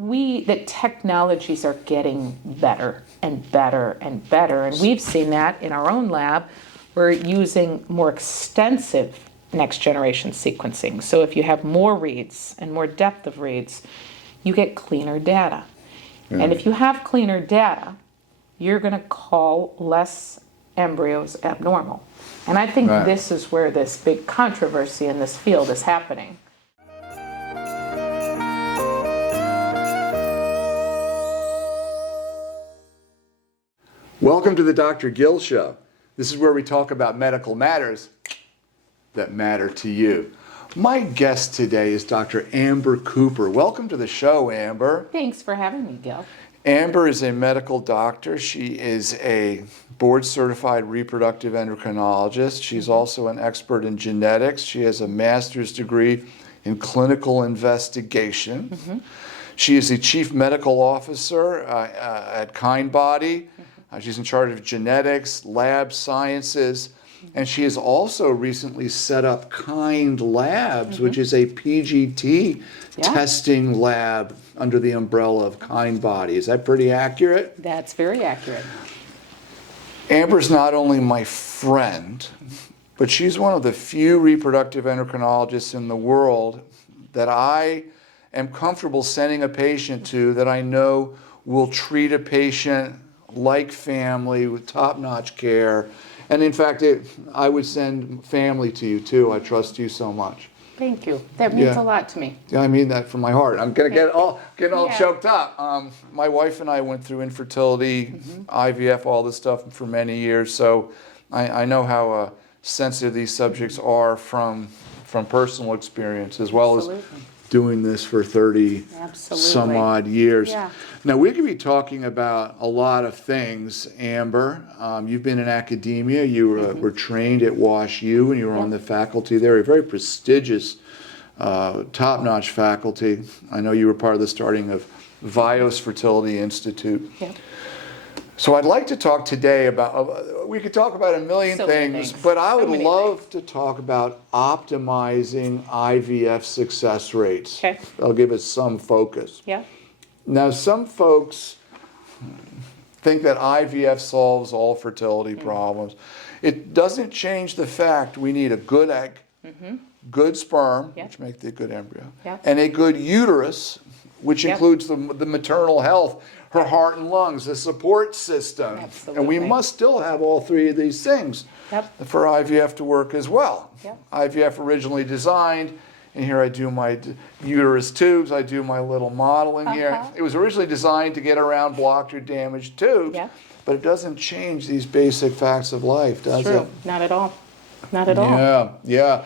that technologies are getting better and better and better. And we've seen that in our own lab. We're using more extensive next generation sequencing. So if you have more reads and more depth of reads, you get cleaner data. Yeah. And if you have cleaner data, you're going to call less embryos abnormal. And I think this is where this big controversy in this field is happening. Welcome to the Dr. Gil Show. This is where we talk about medical matters that matter to you. My guest today is Dr. Amber Cooper. Welcome to the show, Amber. Thanks for having me, Gil. Amber is a medical doctor. She is a board-certified reproductive endocrinologist. She's also an expert in genetics. She has a master's degree in clinical investigation. She is the chief medical officer at Kindbody. She's in charge of genetics, lab sciences, and she has also recently set up Kind Labs, which is a PGT testing lab under the umbrella of Kindbody. Is that pretty accurate? That's very accurate. Amber's not only my friend, but she's one of the few reproductive endocrinologists in the world that I am comfortable sending a patient to that I know will treat a patient like family with top-notch care. And in fact, I would send family to you too. I trust you so much. Thank you. That means a lot to me. Yeah, I mean that from my heart. I'm gonna get all choked up. My wife and I went through infertility, IVF, all this stuff for many years. So I know how sensitive these subjects are from personal experience, as well as doing this for 30 some odd years. Yeah. Now, we're going to be talking about a lot of things, Amber. You've been in academia. You were trained at WashU, and you were on the faculty there, a very prestigious, top-notch faculty. I know you were part of the starting of Vios Fertility Institute. Yeah. So I'd like to talk today about, we could talk about a million things, but I would love to talk about optimizing IVF success rates. Okay. That'll give us some focus. Yeah. Now, some folks think that IVF solves all fertility problems. It doesn't change the fact we need a good egg, good sperm, which make the good embryo, and a good uterus, which includes the maternal health, her heart and lungs, the support system. Absolutely. And we must still have all three of these things for IVF to work as well. IVF originally designed, and here I do my uterus tubes, I do my little model in here. It was originally designed to get around blocked or damaged tubes, but it doesn't change these basic facts of life, does it? Not at all. Not at all. Yeah.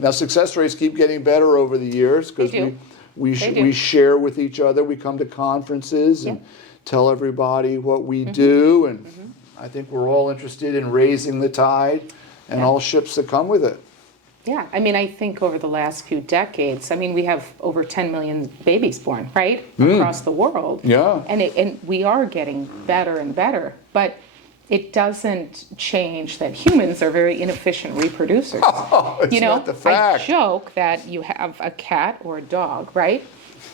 Now, success rates keep getting better over the years because we share with each other. We come to conferences and tell everybody what we do, and I think we're all interested in raising the tide and all ships that come with it. Yeah, I mean, I think over the last few decades, I mean, we have over 10 million babies born, right, across the world. Yeah. And we are getting better and better, but it doesn't change that humans are very inefficient reproducers. It's not the fact. I joke that you have a cat or a dog, right?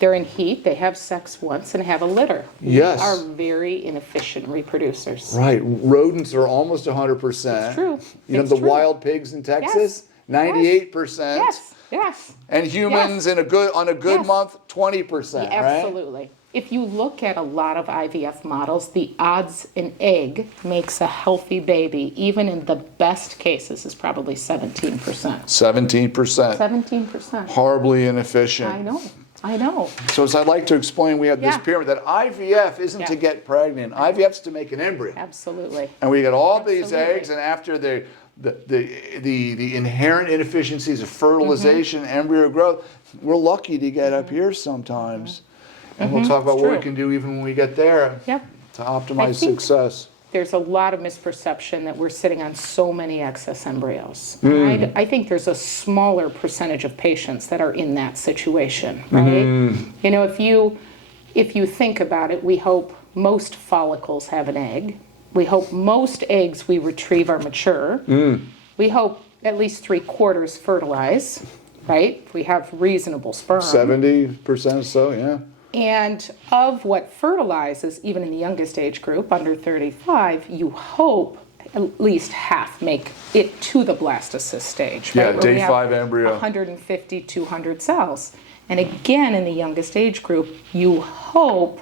They're in heat, they have sex once, and have a litter. Yes. We are very inefficient reproducers. Right. Rodents are almost 100%. It's true. You know, the wild pigs in Texas, 98%. Yes. And humans on a good month, 20%, right? Absolutely. If you look at a lot of IVF models, the odds an egg makes a healthy baby, even in the best cases, is probably 17%. 17%. 17%. Horribly inefficient. I know. So as I'd like to explain, we have this pyramid that IVF isn't to get pregnant. IVF's to make an embryo. Absolutely. And we get all these eggs, and after the inherent inefficiencies of fertilization, embryo growth, we're lucky to get up here sometimes. And we'll talk about what we can do even when we get there to optimize success. There's a lot of misperception that we're sitting on so many excess embryos. I think there's a smaller percentage of patients that are in that situation, right? You know, if you think about it, we hope most follicles have an egg. We hope most eggs we retrieve are mature. We hope at least 3/4 fertilize, right? If we have reasonable sperm. 70% or so, yeah. And of what fertilizes, even in the youngest age group, under 35, you hope at least half make it to the blastocyst stage. Yeah, right? Where day we have 5 embryo. 150, 200 cells. And again, in the youngest age group, you hope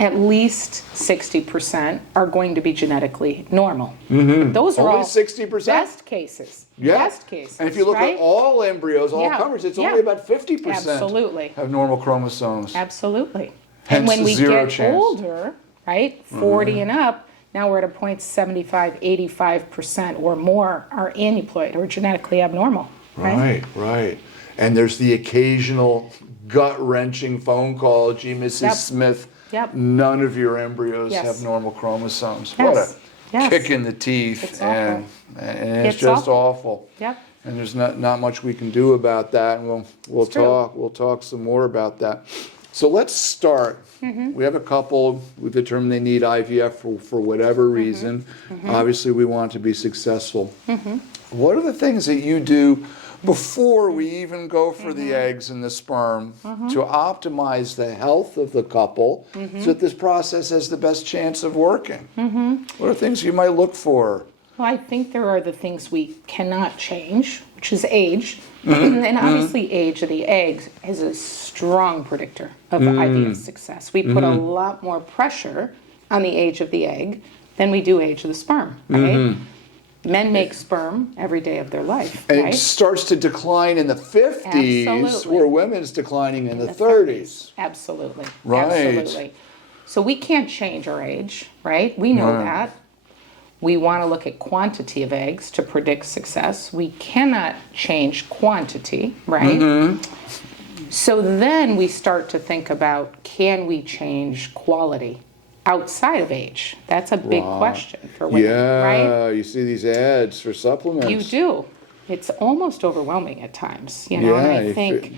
at least 60% are going to be genetically normal. Those are Only all 60%? best cases. Yeah. Best cases. And if you look right? at all embryos, all Yeah. comers, it's Yeah. only about 50% Absolutely. have normal chromosomes. Absolutely. Hence And when the we zero get chance. older, right, 40 and up, now we're at a point 75, 85% or more are aneuploid or genetically abnormal. Right? Right. And there's the occasional gut-wrenching phone call, gee, Mrs. Yep. Smith, Yep. none of your embryos Yes. have normal chromosomes. Yes. What a Yes. kick in the teeth. It's and it's It's just awful. awful. Yep. And there's not much we can do about that, and we'll It's true. talk some more about that. So let's start. We have a couple. We've determined they need IVF for whatever reason. Obviously, we want to be successful. What are the things that you do before we even go for the eggs and the sperm to optimize the health of the couple so that this process has the best chance of working? What are things you might look for? Well, I think there are the things we cannot change, which is age. And obviously age of the eggs is a strong predictor of IVF success. We put a lot more pressure on the age of the egg than we do age of the sperm, right? Men make sperm every day of their life, And right? it starts to decline in the 50s, Absolutely. where women's declining in the 30s. Absolutely. Right. Absolutely. So we can't change our age, right? We know that. We want to look at quantity of eggs to predict success. We cannot change quantity, right? So then we start to think about, can we change quality outside of age? That's a big question for women, right? Yeah, you see these ads for supplements. You do. It's almost overwhelming at times, you know, and Yeah, I you think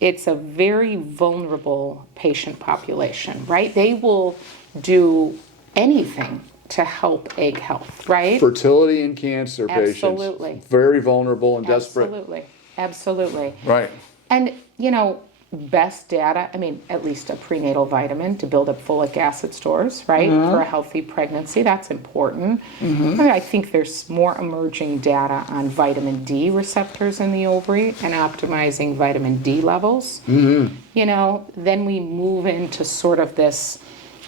it's a very vulnerable patient population, right? They will do anything to help egg health, right? Fertility and cancer patients. Absolutely. Very vulnerable and desperate. Absolutely. Absolutely. Right. And, you know, best data, I mean, at least a prenatal vitamin to build up folic acid stores, right? For a healthy pregnancy, that's important. I think there's more emerging data on vitamin D receptors in the ovary and optimizing vitamin D levels. You know, then we move into sort of this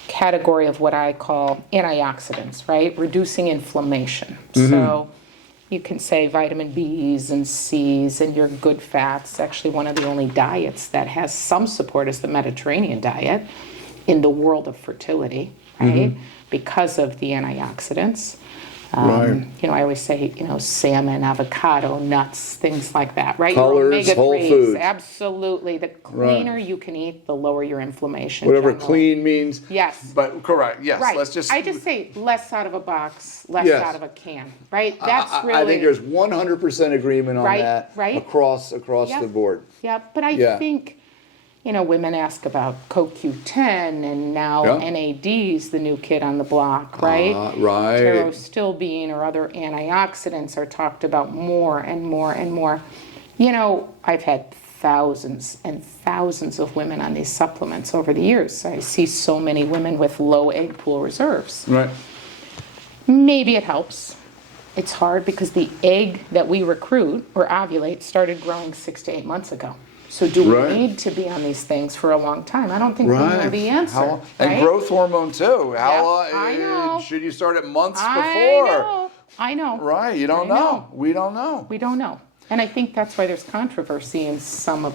category of what I call antioxidants, right? Reducing inflammation. So you can say vitamin B's and C's and your good fats. Actually, one of the only diets that has some support is the Mediterranean diet in the world of fertility, right? Because of the antioxidants. Right. You know, I always say, you know, salmon, avocado, nuts, things like that, right? Colors, your whole omega-3s, foods. Absolutely. The cleaner you can eat, the lower your inflammation. Whatever generally. clean means. Yes. But correct, yes. Right. Let's just. I just say less out of a box, less Yes. out of a can, right? That's really. I think there's 100% agreement on Right, that right. across Yep. the board. Yeah, but I Yeah. think, you know, women ask about CoQ10 and now Yeah. NAD's the new kid on the block, right? Right. Pterostilbene or other antioxidants are talked about more and more and more. You know, I've had thousands and thousands of women on these supplements over the years. I see so many women with low egg pool reserves. Right. Maybe it helps. It's hard because the egg that we recruit or ovulate started growing 6 to 8 months ago. So do Right. we need to be on these things for a long time? I don't think we know the answer. And right? growth hormone too. How I know. should you start it months I before? know. Right. You don't I know. know. We don't know. We don't know. And I think that's why there's controversy in some of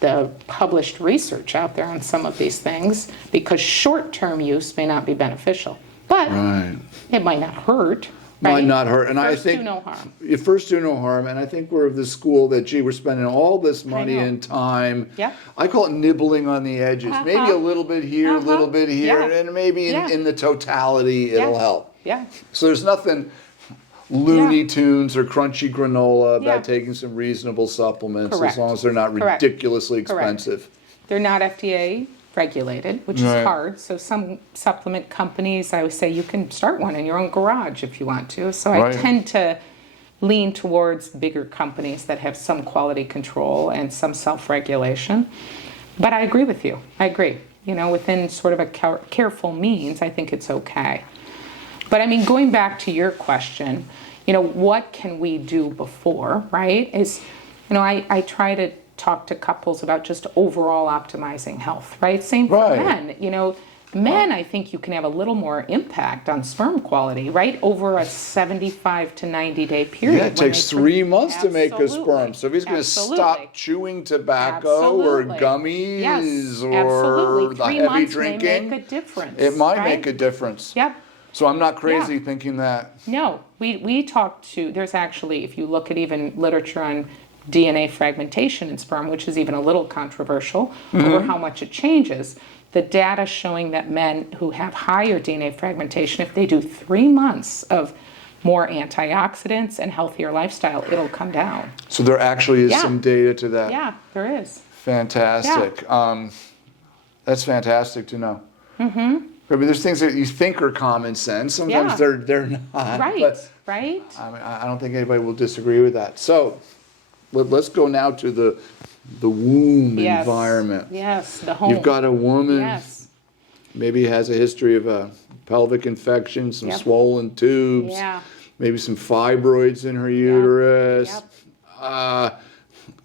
the published research out there on some of these things, because short-term use may not be beneficial. But Right. it might not hurt. Might right? not hurt. And I First think do no harm. You first do no harm, and I think we're of the school that, gee, we're spending all this money know. and time. Yep. I call it nibbling on the edges. Maybe a little bit here, a little bit here, Yeah. and maybe Yeah. in the totality it'll Yeah. help. Yeah. So there's nothing Looney Yeah. Tunes or crunchy granola about Yeah. taking some reasonable supplements Correct. as long as they're not Correct. ridiculously Correct. expensive. They're not FDA regulated, which Right. is hard. So some supplement companies, I always say you can start one in your own garage if you want to. So Right. I tend to lean towards bigger companies that have some quality control and some self-regulation. But I agree with you. I agree. within sort of a careful means, I think it's okay. But I mean, going back to your question, what can we do before, right? I try to talk to couples about just overall optimizing health, right? Same for men. Men, I think you can have a little more impact on sperm quality, right? Over a 75 to 90 day period. Yeah, it takes 3 months to make a sperm. So if he's going to stop chewing tobacco or gummies or the heavy drinking, may make a difference. It might make a difference. Yep. So I'm not crazy thinking that. No, we talked to, there's actually, if you look at even literature on DNA fragmentation in sperm, which is even a little controversial over how much it changes, the data showing that men who have higher DNA fragmentation, if they do 3 months of more antioxidants and healthier lifestyle, it'll come down. So there actually is some data to that. Yeah, there is. Fantastic. Yeah. That's fantastic to know. I mean, there's things that you think are common sense. Sometimes they're not. Right, but, right. I mean, I don't think anybody will disagree with that. So let's go now to the womb environment. Yes, the home. You've got a woman, maybe has a history of a pelvic infection, some swollen tubes, maybe some fibroids in her uterus.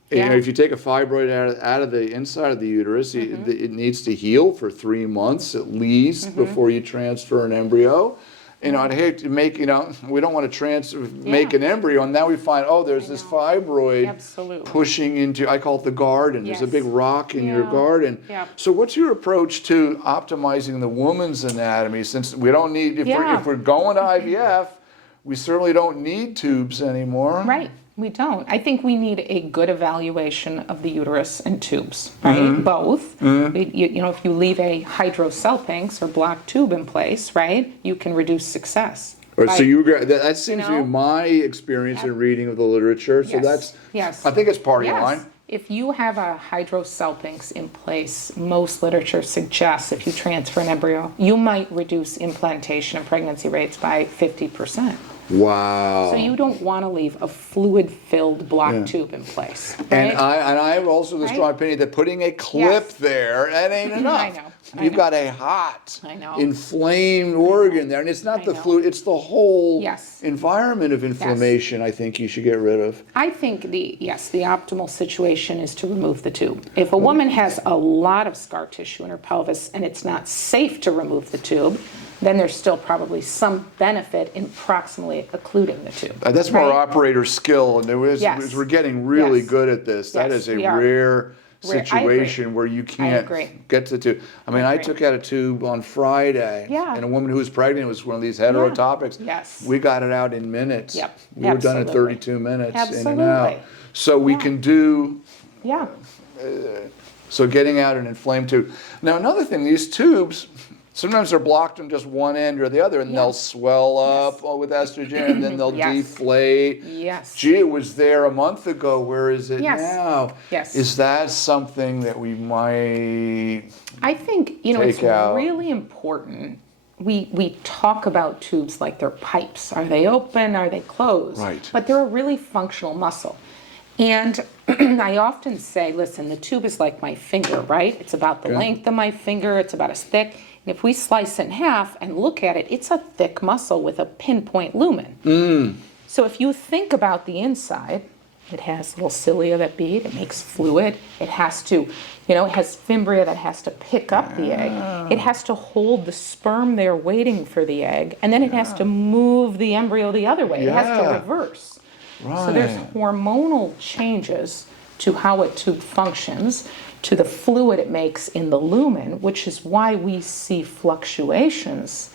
If you take a fibroid out of the inside of the uterus, it needs to heal for 3 months at least before you transfer an embryo. I'd hate to make, we don't want to make an embryo, and now we find, there's this fibroid pushing into, I call it the garden. There's a big rock in your garden. So what's your approach to optimizing the woman's anatomy, since we don't need, if we're going to IVF, we certainly don't need tubes anymore. Right. We don't. I think we need a good evaluation of the uterus and tubes, right? Both. If you leave a hydrosalpinx or blocked tube in place, right, you can reduce success. Right, so that seems to be my experience in reading of the literature. So I think it's part of your line. If you have a hydrosalpinx in place, most literature suggests if you transfer an embryo, you might reduce implantation and pregnancy rates by 50%. Wow. So you don't want to leave a fluid-filled block tube in place. Right? And I have also the strong opinion that putting a clip there, that ain't enough. I know. You've got a hot, inflamed organ there. And it's not the fluid, it's the whole environment of inflammation I think you should get rid of. I think the optimal situation is to remove the tube. If a woman has a lot of scar tissue in her pelvis and it's not safe to remove the tube, then there's still probably some benefit in proximally occluding the tube. That's more operator skill, and we're getting really good at this. That is a rare situation where you can't get to the tube. I mean, I took out a tube on Friday, and a woman who was pregnant was one of these heterotopics. We got it out in minutes. We were done in 32 minutes, in and out. So we can do... So getting out an inflamed tube. Now, another thing, these tubes... Sometimes they're blocked on just one end or the other, and they'll swell up with estrogen, and then they'll deflate. Gee, it was there a month ago. Where is it now? Is that something that we might I think, it's really important. We talk about tubes like they're pipes. Are they open? Are they closed? Right. But they're a really functional muscle. And I often say, listen, the tube is like my finger, right? It's about the length of my finger. It's about as thick. And if we slice it in half and look at it, it's a thick muscle with a pinpoint lumen. So if you think about the inside, it has little cilia that bead. It makes fluid. It has to, it has fimbria that has to pick up the egg. It has to hold the sperm there waiting for the egg. And then it has to move the embryo the other way. It has to reverse. So there's hormonal changes to how a tube functions, to the fluid it makes in the lumen, which is why we see fluctuations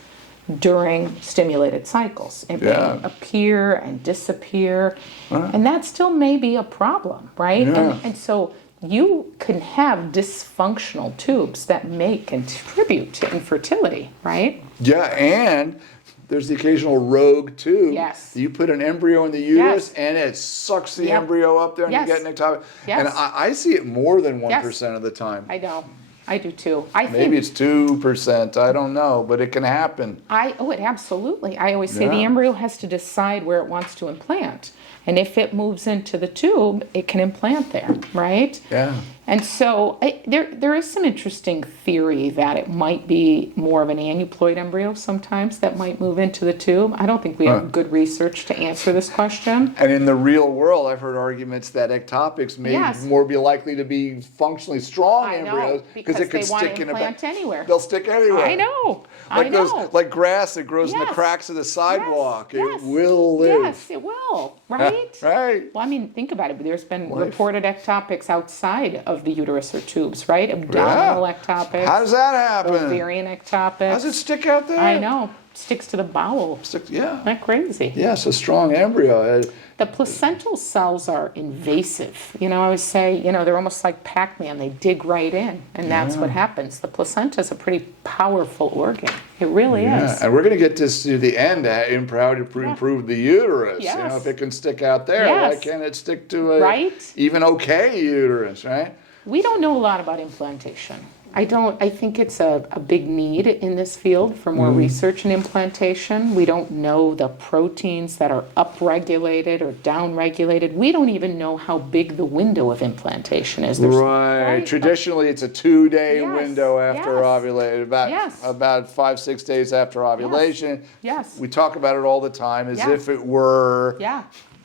during stimulated cycles. It may appear and disappear, and that still may be a problem, right? And so you can have dysfunctional tubes that may contribute to infertility, right? Yeah, and there's the occasional rogue tube. You put an embryo in the uterus and it sucks the embryo up there and you get an ectopic. And I see it more than 1% of the time. I know. I do too. Maybe it's 2%. I don't know, but it can happen. It absolutely. I always say the embryo has to decide where it wants to implant. And if it moves into the tube, it can implant there, right? And so there is some interesting theory that it might be more of an aneuploid embryo sometimes that might move into the tube. I don't think we have good research to answer this question. And in the real world, I've heard arguments that ectopics may Yes. more be likely to be functionally strong I embryos know, because it could they want stick to in a implant anywhere. They'll stick anywhere. I know. Like I know. those, like grass that grows in the Yes. cracks of the sidewalk. Yes. It will live. Yes, it will. Right? Right. Well, I mean, think about it. There's been Life. reported ectopics outside of the uterus or tubes, right? Abdominal ectopics. How does that happen? Ovarian ectopics. How does it stick out there? I know. Sticks to the bowel. Yeah. Isn't that crazy? Yeah, it's a strong embryo. The placental cells are invasive. I always say, they're almost like Pac-Man. They dig right in, and that's what happens. The placenta is a pretty powerful organ. It really is. And we're going to get this to the end, how to improve the uterus. Yes. If it can stick out there, Yes. why can't it stick to a Right? even okay uterus, right? We don't know a lot about implantation. I think it's a big need in this field for more research in implantation. We don't know the proteins that are upregulated or downregulated. We don't even know how big the window of implantation is. Right. Traditionally, it's a 2-day Yes. window after Yes. ovulation, about 5-6 days after ovulation. Yes. We talk about it all the time as Yeah. if it were Yeah.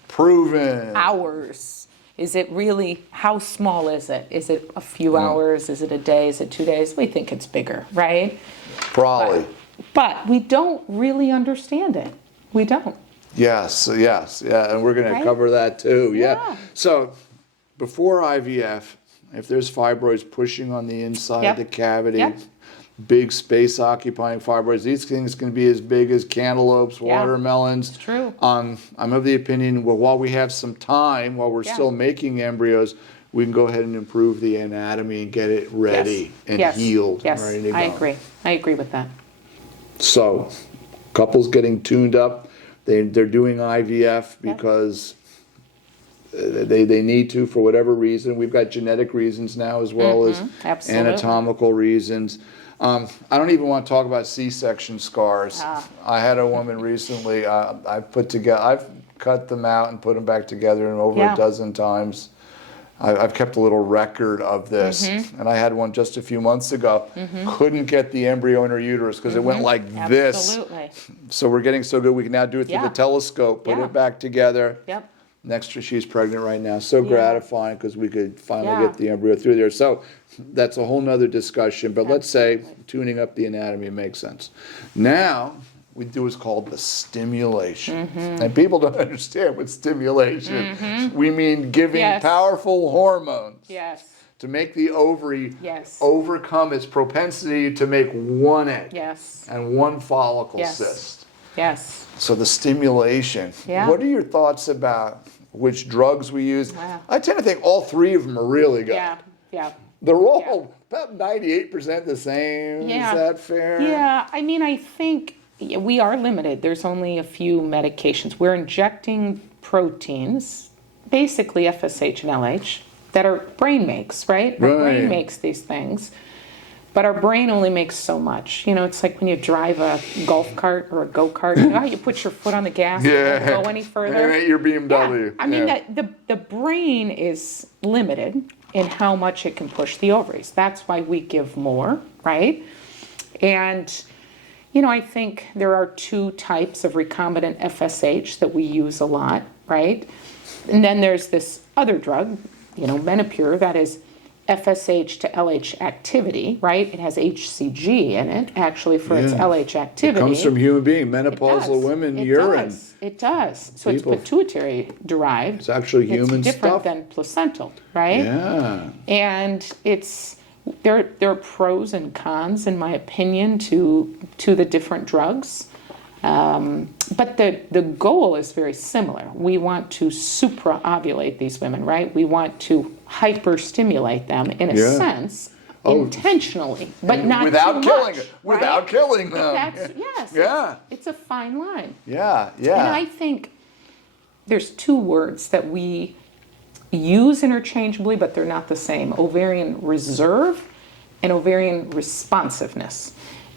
proven. Hours. Is it really, how small is it? Is it a few hours? Is it a day? Is it 2 days? We think it's bigger, right? Probably. But we don't really understand it. We don't. Yes, yeah, and we're going Right? to cover that too. Yeah. Yeah. So, before IVF, if there's fibroids pushing on the inside Yep. of the cavity, Yep. big space-occupying fibroids, these things can be as big as cantaloupes, Yeah. watermelons. It's true. I'm of the opinion, well, while we have some time, while we're Yeah. still making embryos, we can go ahead and improve the anatomy and get it ready and Yes. healed. Yes, and ready to go. I agree with that. So, couples getting tuned up, they're doing IVF Yeah. because they need to for whatever reason. We've got genetic reasons now as well as Absolutely. anatomical reasons. I don't even want to talk about C-section scars. I had a woman recently. I've cut them out and put them back together and over Yeah. a dozen times. I've kept a little record of this, and I had one just a few months ago. Couldn't get the embryo in her uterus because it went like this. Absolutely. So we're getting so good we can now do it through Yeah. the telescope, put Yeah. it back together. Yep. Next to she's pregnant right now. So gratifying because we could finally Yeah. get the embryo through there. So that's a whole nother discussion. But let's say tuning up the anatomy makes sense. Now we do what's called the stimulation. And people don't understand what stimulation. We mean giving Yes. powerful hormones Yes. to make the ovary Yes. overcome its propensity to make one egg Yes. and one follicle Yes. cyst. Yes. So the stimulation. Yeah. What are your thoughts about which drugs we use? Wow. I tend to think all three of them are really good. Yeah. Yeah. They're all about 98% the same. Yeah. Is that fair? Yeah. I mean, I think we are limited. There's only a few medications. We're injecting proteins, basically FSH and LH, that our brain makes, right? Our Right. brain makes these things. But our brain only makes so much. It's like when you drive a golf cart or a go-kart, you know how you put your foot on the gas and Yeah. don't go any further? And ain't your BMW. Yeah. I mean, the brain is limited in how much it can push the ovaries. That's why we give more, right? And, I think there are two types of recombinant FSH that we use a lot, right? And then there's this other drug, Menopur, that is FSH to LH activity, right? It has HCG in it, actually, for its LH It activity. comes from human being, It menopausal does. women It urine. does. It does. So People- it's pituitary derived. It's actually human It's different stuff. than placental, right? Yeah. And there are pros and cons, in my opinion, to the different drugs. But the goal is very similar. We want to supra-ovulate these women, right? We want to hyper-stimulate them in a sense, intentionally, but not without too killing much, it. Without right? killing them. Yes. Yeah. It's a fine line. Yeah. And I think there's two words that we use interchangeably, but they're not the same: ovarian reserve and ovarian responsiveness.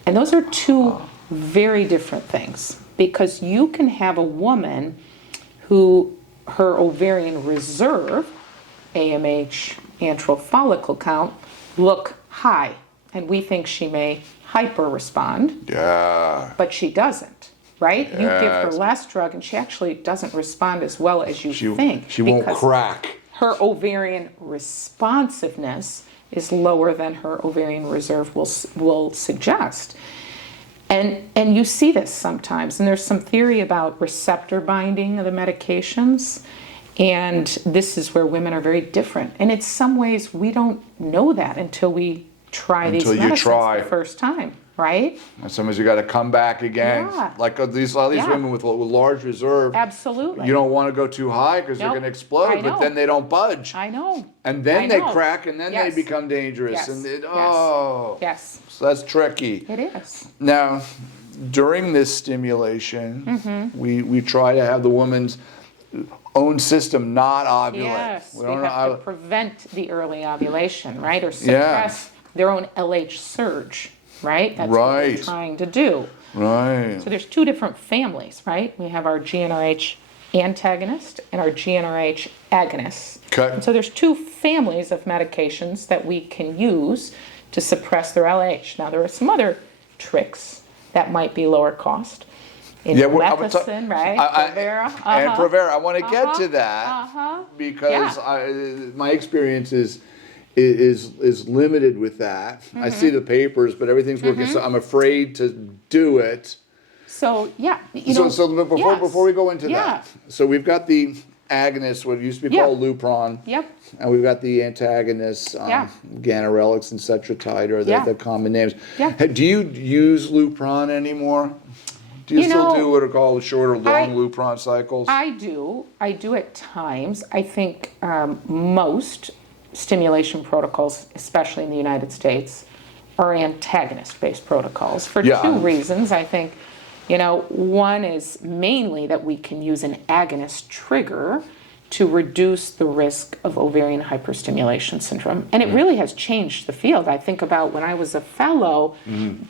And those are two very different things, because you can have a woman who her ovarian reserve, AMH, antral follicle count look high. And we think she may hyper-respond, but she doesn't, right? You give her less drug and she actually doesn't respond as well as you think. She won't crack. Her ovarian responsiveness is lower than her ovarian reserve will suggest. And you see this sometimes, and there's some theory about receptor binding of the medications, and this is where women are very different. And in some ways, we don't know that until we try these medicines the first time, right? And sometimes you got to come back again. Yeah. Like these women with large reserve. Absolutely. You don't want to go too high because they're going to explode, but then they don't budge. I know. And then they crack, and then they become dangerous. Yes. And yes. So that's tricky. It is. Now, during this stimulation, we try to have the woman's own system not ovulate. Yes, we have to prevent the early ovulation, right? Or suppress their own LH surge, right? That's what we're trying to do. Right. So there's two different families, right? We have our GnRH antagonist and our GnRH agonist. Okay. And so there's two families of medications that we can use to suppress their LH. Now there are some other tricks that might be lower cost. Indomethacin, right? Provera. And Provera. I want to get to that because my experience is limited with that. I see the papers, but everything's working, so I'm afraid to do it. So before we go into that, so we've got the agonist, what used to be called Lupron. Yep. And we've got the antagonists, ganirelix and Cetrotide are the common names. Yeah. Do you use Lupron anymore? Do you still do what are called short or long Lupron cycles? I do at times. I think most stimulation protocols, especially in the United States, are antagonist-based protocols for two reasons. I think, one is mainly that we can use an agonist trigger to reduce the risk of ovarian hyperstimulation syndrome. And it really has changed the field. I think about when I was a fellow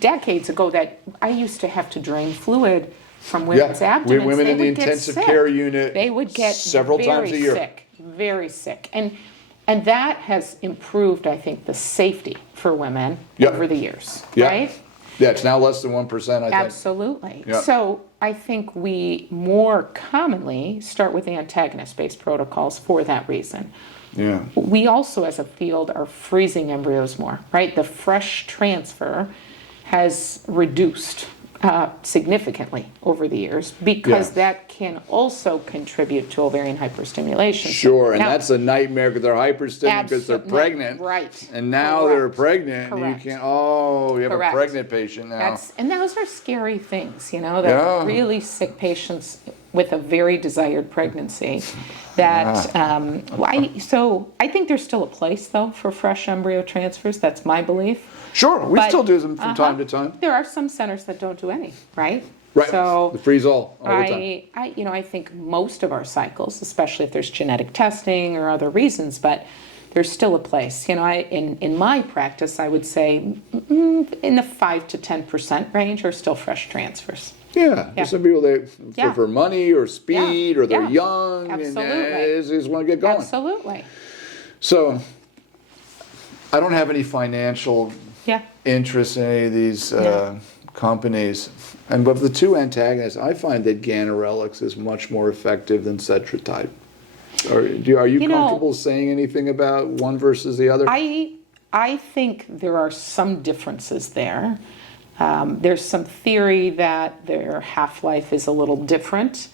decades ago that I used to have to drain fluid from women's abdomens. Women in the intensive care unit. They would get several times a year. Very sick. And that has improved, I think, the safety for women over the years, right? Yeah, it's now less than 1%, I think. Absolutely. Yep. So I think we more commonly start with antagonist-based protocols for that reason. Yeah. We also, as a field, are freezing embryos more, right? The fresh transfer has reduced significantly over the years because that can also contribute to ovarian hyperstimulation. Sure, and that's a nightmare because they're hyperstimulated because they're pregnant. Right. And now they're pregnant and you Correct. can't, you have a pregnant patient now. And those are scary things, that really sick patients with a very desired pregnancy that, I think there's still a place though for fresh embryo transfers, that's my belief. Sure, we still do them from time to time. There are some centers that don't do any, right? Right, so the freeze all the time. I think most of our cycles, especially if there's genetic testing or other reasons, but there's still a place. In my practice, I would say in the 5 to 10% range are still fresh transfers. Yeah, there's some people for money or speed or they're young Absolutely. and they just want to get going. Absolutely. So, I don't have any financial interest in any of these companies. And of the two antagonists, I find that ganirelix is much more effective than Cetrotide. Are you comfortable saying anything about one versus the other? I think there are some differences there. There's some theory that their half-life is a little different.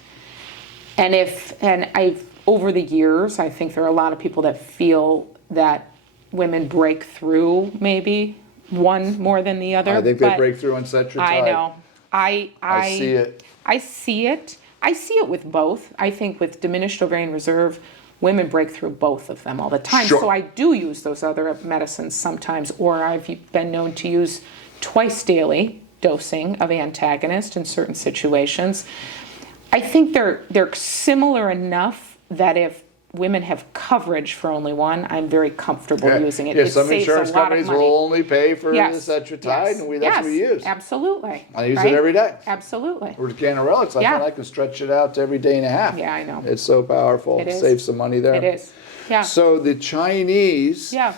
Over the years, I think there are a lot of people that feel that women break through maybe one more than the other. I think they break through on Cetrotide. I know. I see it. I see it. I see it with both. I think with diminished ovarian reserve, women break through both of them all the time. Sure. So I do use those other medicines sometimes, or I've been known to use twice daily dosing of antagonist in certain situations. I think they're similar enough that if women have coverage for only one, I'm very comfortable using it. Yeah, it some saves insurance a lot companies of money. will only pay for the Cetrotide, and that's what we use. Absolutely. I use it every day. Absolutely. With ganirelix, I find I can stretch it out to every day and a half. Yeah, I know. It's so powerful. It is. Saves some money there. It is. Yeah. So the Chinese, Yeah.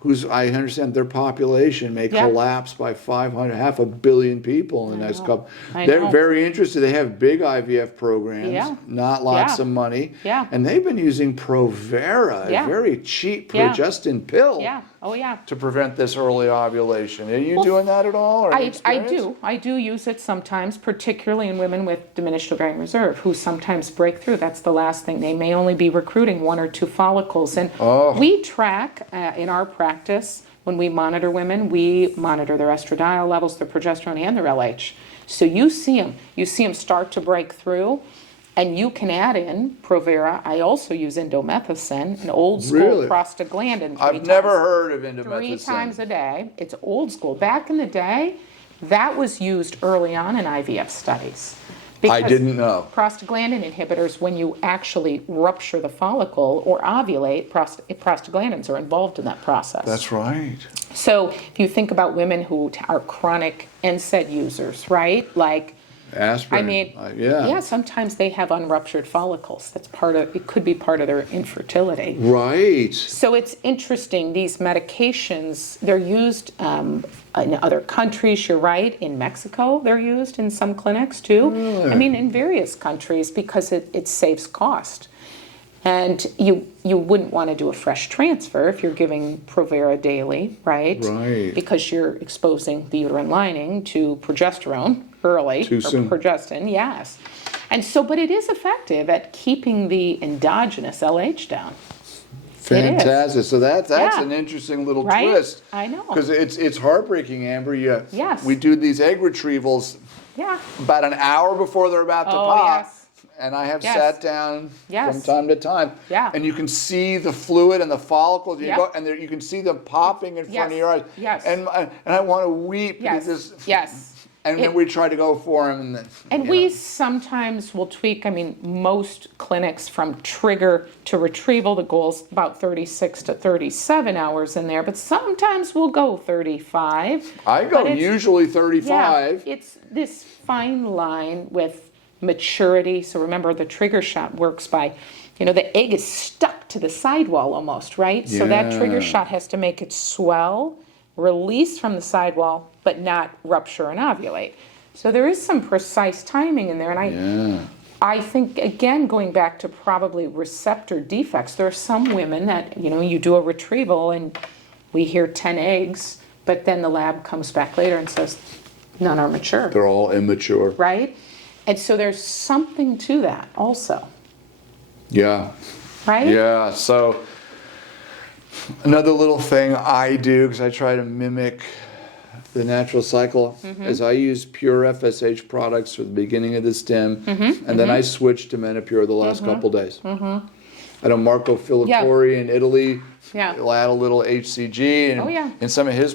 who's, I understand their population may Yeah. collapse by 500, half a billion people in the next couple. I They're know. very interested. They have big IVF programs, Yeah. not lots Yeah. of money. Yeah. And they've been using Provera, Yeah. a very cheap Yeah. progestin pill, Yeah. Oh, yeah. to prevent this early ovulation. Are you doing that at all? Or any I experience? do. I do use it sometimes, particularly in women with diminished ovarian reserve who sometimes break through. That's the last thing. They may only be recruiting 1 or 2 follicles. And we track in our practice, when we monitor women, we monitor their estradiol levels, their progesterone, and their LH. So you see them. You see them start to break through. And you can add in Provera. I also use indomethacin, an old school Really? prostaglandin. I've never heard of indomethacin. 3 times a day. It's old school. Back in the day, that was used early on in IVF studies. I didn't know. Prostaglandin inhibitors, when you actually rupture the follicle or ovulate, prostaglandins are involved in that process. That's right. So if you think about women who are chronic NSAID users, right? Like, Aspirin. I mean, yeah. sometimes they have unruptured follicles. That's it could be part of their infertility. Right. So it's interesting, these medications, they're used in other countries, you're right. In Mexico, they're used in some clinics too. Really? I mean, in various countries because it saves cost. And you wouldn't want to do a fresh transfer if you're giving Provera daily, right? Right. Because you're exposing the uterine lining to progesterone early. Too soon. Progestin, yes. And so, but it is effective at keeping the endogenous LH down. Fantastic. So that's Yeah. an interesting little Right? twist. I know. Because it's heartbreaking, Amber. Yes. We do these egg retrievals Yeah. about an hour before they're about to Oh, pop. yes. And I have Yes. sat down Yes. from time to time. Yeah. And you can see the fluid and the follicles. You Yeah. go, and you can see them popping in front of Yes. your eyes. Yes. And I want to weep. Yes. Because Yes. and then we try to go for them. And you we know. sometimes will tweak, I mean, most clinics from trigger to retrieval, the goal's about 36 to 37 hours in there, but sometimes we'll go 35. I go But it's- usually 35. Yeah, it's this fine line with maturity. So remember, the trigger shot works by, the egg is stuck to the sidewall almost, right? So that trigger Yeah. shot has to make it swell, release from the sidewall, but not rupture and ovulate. So there is some precise timing in there. And I think, again, going back to probably receptor defects, there are some women that, you do a retrieval and we hear 10 eggs, but then the lab comes back later and says none are mature. They're all immature. Right? And so there's something to that also. Yeah. Right? Yeah. So another little thing I do, because I try to mimic the natural cycle, is I use pure FSH products for the beginning of the stem, and then I switch to Menopure the last couple days. I know Marco Filippori in Italy. Yeah. He'll add a little HCG, and Oh, yeah. in some of his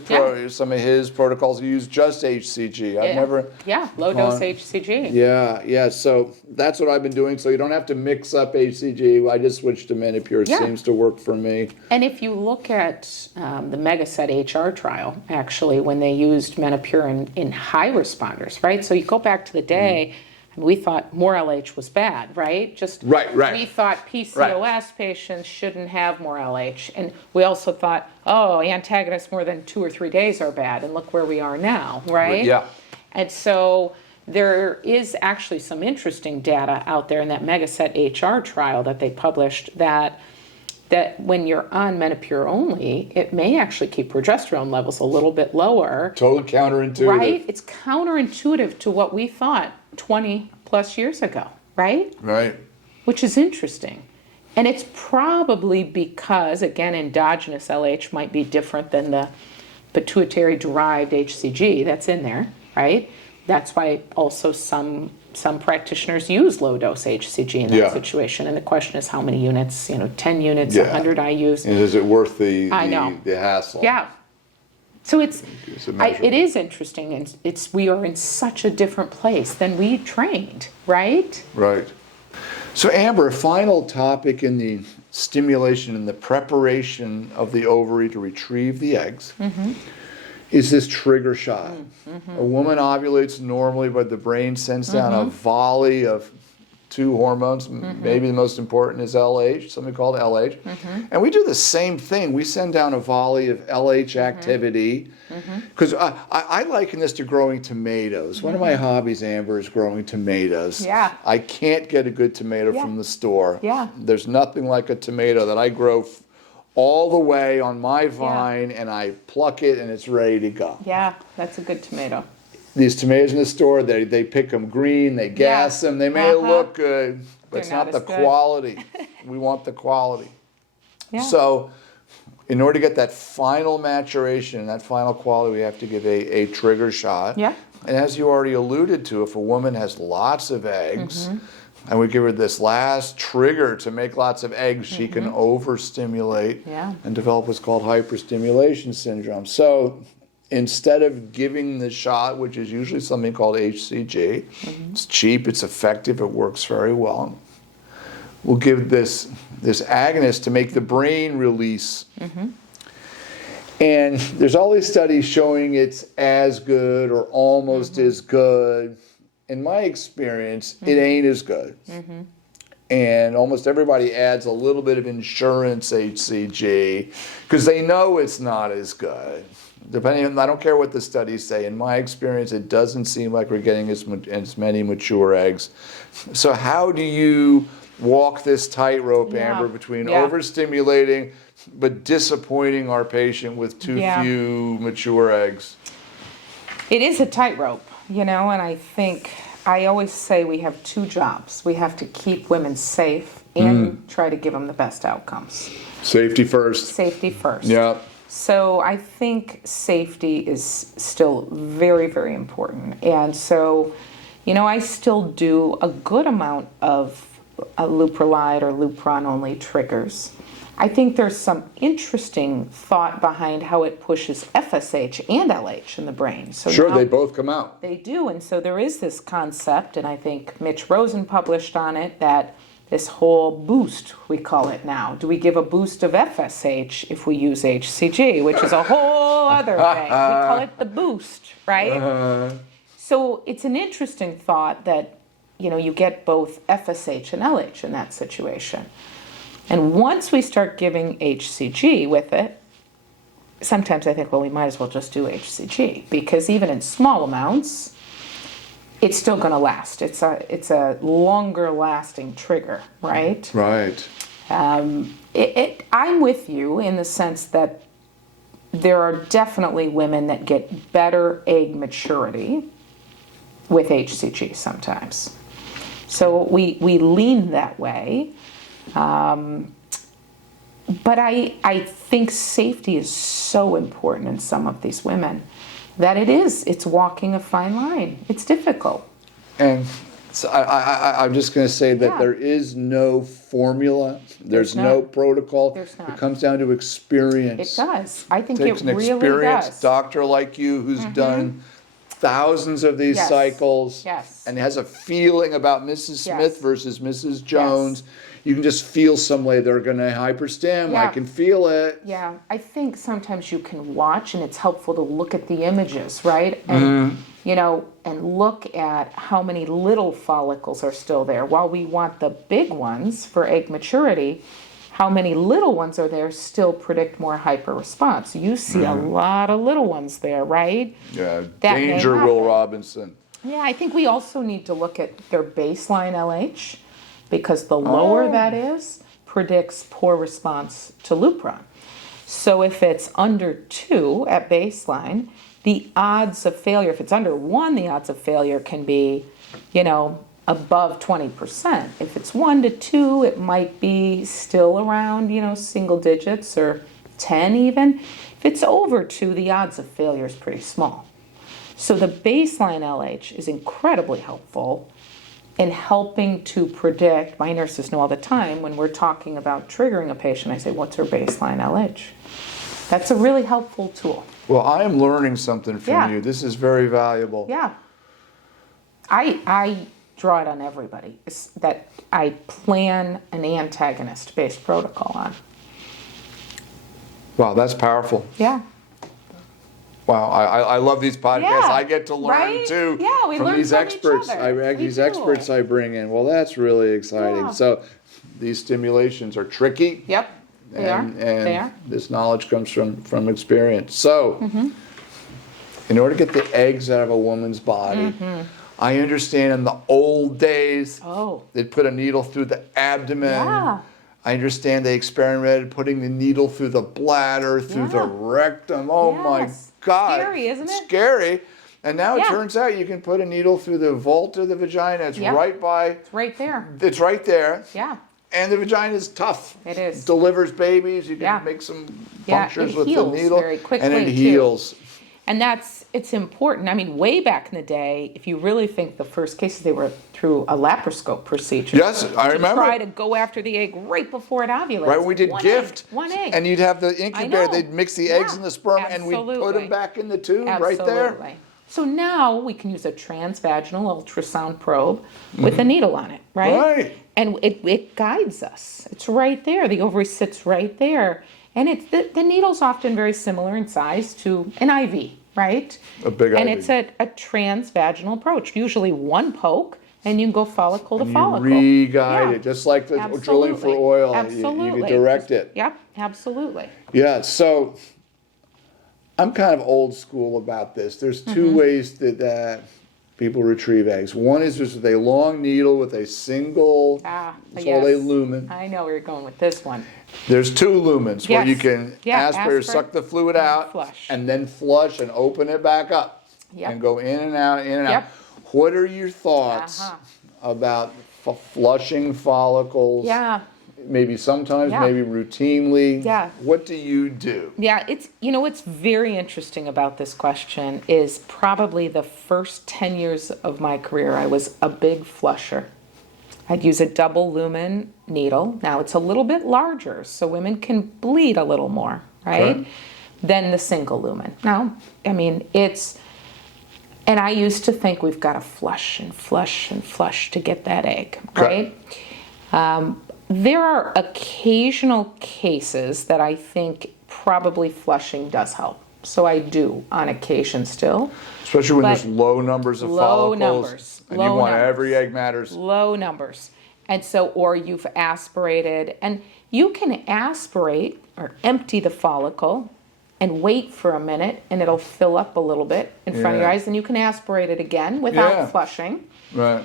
protocols, he use just HCG. I've never. Yeah, low dose HCG. Yeah. So that's what I've been doing. So you don't have to mix up HCG. I just switched to Menopure. It seems to work for me. And if you look at the Megaset HR trial, actually, when they used Menopure in high responders, right? So you go back to the day, we thought more LH was bad, right? Right. We thought PCOS patients shouldn't have more LH. And we also thought, antagonists more than 2 or 3 days are bad. And look where we are now, right? Yeah. And so there is actually some interesting data out there in that Megaset HR trial that they published that when you're on Menopure only, it may actually keep progesterone levels a little bit lower. Totally counterintuitive. Right? It's counterintuitive to what we thought 20 plus years ago, right? Right. Which is interesting. And it's probably because, again, endogenous LH might be different than the pituitary-derived HCG that's in there, right? That's why also some practitioners use low-dose HCG in that situation. And the question is how many units, 10 units, 100 I use. And is it worth the hassle? Yeah. So it is interesting, and we are in such a different place than we trained, right? Right. So Amber, final topic in the stimulation and the preparation of the ovary to retrieve the eggs is this trigger shot. A woman ovulates normally, but the brain sends down a volley of two hormones. Maybe the most important is LH, something called LH. And we do the same thing. We send down a volley of LH activity. Because I liken this to growing tomatoes. One of my hobbies, Amber, is growing tomatoes. Yeah. I can't get a good tomato from the store. Yeah. There's nothing like a tomato that I grow all the way on my vine, and I pluck it and it's ready to go. Yeah, that's a good tomato. These tomatoes in the store, they pick them green, they gas them, they may look good, but it's not the quality. We want the quality. Yeah. So in order to get that final maturation, that final quality, we have to give a trigger shot. Yeah. And as you already alluded to, if a woman has lots of eggs, and we give her this last trigger to make lots of eggs, she can overstimulate and develop what's called hyperstimulation syndrome. So instead of giving the shot, which is usually something called HCG, it's cheap, it's effective, it works very well. We'll give this agonist to make the brain release. And there's all these studies showing it's as good or almost as good. In my experience, it ain't as good. And almost everybody adds a little bit of insurance HCG because they know it's not as good. Depending on, I don't care what the studies say. In my experience, it doesn't seem like we're getting as many mature eggs. So how do you walk this tightrope, Amber, between overstimulating but disappointing our patient with too few mature eggs? It is a tightrope, and I think I always say we have two jobs. We have to keep women safe and try to give them the best outcomes. Safety first. Safety first. Yeah. So I think safety is still very, very important. And so, I still do a good amount of Leuprolide or Lupron-only triggers. I think there's some interesting thought behind how it pushes FSH and LH in the brain. So sure, they both come out. They do, and so there is this concept, and I think Mitch Rosen published on it, that this whole boost, we call it now. Do we give a boost of FSH if we use HCG, which is a whole other thing. We call it the boost, right? So it's an interesting thought that, you get both FSH and LH in that situation. And once we start giving HCG with it, sometimes I think, well, we might as well just do HCG because even in small amounts, it's still going to last. It's a longer lasting trigger, right? Right. I'm with you in the sense that there are definitely women that get better egg maturity with HCG sometimes. So we lean that way. But I think safety is so important in some of these women that it's walking a fine line. It's difficult. And so I'm just going to say that there is no formula. There's no protocol. There's not. It comes down to experience. It does. I think It takes it an really experienced does. doctor like you who's done thousands of these cycles and has a feeling about Mrs. Smith versus Mrs. Jones. You can just feel some way they're going to hyperstim. I can feel it. Yeah, I think sometimes you can watch, and it's helpful to look at the images, right? And and look at how many little follicles are still there. While we want the big ones for egg maturity, how many little ones are there still predict more hyper response. You see a lot of little ones there, right? Yeah, That danger, may Will happen. Robinson. Yeah, I think we also need to look at their baseline LH because the lower that is predicts poor response to Lupron. So if it's under 2 at baseline, the odds of failure, if it's under 1, the odds of failure can be, above 20%. If it's 1 to 2, it might be still around, single digits or 10 even. If it's over 2, the odds of failure is pretty small. So the baseline LH is incredibly helpful in helping to predict. My nurses know all the time when we're talking about triggering a patient, I say, what's her baseline LH? That's a really helpful tool. Well, I am learning something from you. This is very valuable. Yeah. I draw it on everybody. It's that I plan an antagonist-based protocol on. Wow, that's powerful. Yeah. Wow, I love these podcasts. Yeah, I get to learn right? too Yeah, we from learn these from each experts. other. We These do. experts I bring in. Well, that's really exciting. Yeah. So these stimulations are tricky. Yep, they are. And They are. this knowledge comes from experience. So, Mm-hmm. in order to get the eggs out of a woman's body, Mm-hmm. I understand in the old days, Oh. they'd put a needle through the abdomen. Yeah. I understand they experimented putting the needle through the bladder, through the Yeah. rectum. Oh my Yes. God. Scary, isn't it? Scary. And now it Yeah. turns out you can put a needle through the vault of the vagina. It's Yep. right by, It's right there. it's right there. Yeah. And the vagina is tough. It is. Delivers babies. You can Yeah. make some Yeah, punctures it with the heals needle. very quickly, and it too. heals. And it's important. I mean, way back in the day, if you really think the first cases, they were through a laparoscope procedure. Yes, I to remember. try to go after the egg right before it ovulates. Right, we did One gift. Egg, one egg. And you'd have the incubator, know. they'd mix the eggs Yeah, and the sperm, and we'd put absolutely. them back in the tube Absolutely. right there. So now we can use a transvaginal ultrasound probe with a needle on it, right? Mm-hmm. Right. And it guides us. It's right there. The ovary sits right there. And it's the needle's often very similar in size to an IV, right? A big And IV. it's a transvaginal approach, usually one poke, and you can go follicle to You follicle. re-guide Yeah. it, just like the Absolutely. drilling for oil. Absolutely. You can direct it. Yep, absolutely. Yeah, so I'm kind of old school about this. There's two ways that people retrieve eggs. One is just with a long needle with a single, it's called a Yes. lumen. I know where you're going with this one. There's two lumens where you Yes. can Yeah, aspirate, aspirate suck the fluid and out, flush. and then flush and open it back up. Yep. And go in and out, in and Yep. out. What are your thoughts Uh-huh. about flushing follicles? Yeah. Maybe sometimes, Yeah. maybe routinely. Yeah. What do you do? Yeah, what's very interesting about this question is probably the first 10 years of my career, I was a big flusher. I'd use a double lumen needle. Now it's a little bit larger, so women can bleed a little more, right? Okay. Than the single lumen. Now, I mean, and I used to think we've got to flush and flush and flush to get that egg, Okay. right? There are occasional cases that I think probably flushing does help. So I do on occasion still. Especially when But there's low numbers of low follicles. numbers, And low you want numbers. every egg matters. Low numbers. And so, or you've aspirated, and you can aspirate or empty the follicle and wait for a minute and it'll fill up a little bit in front of your Yeah. eyes, and you can aspirate it again without Yeah. flushing. Right.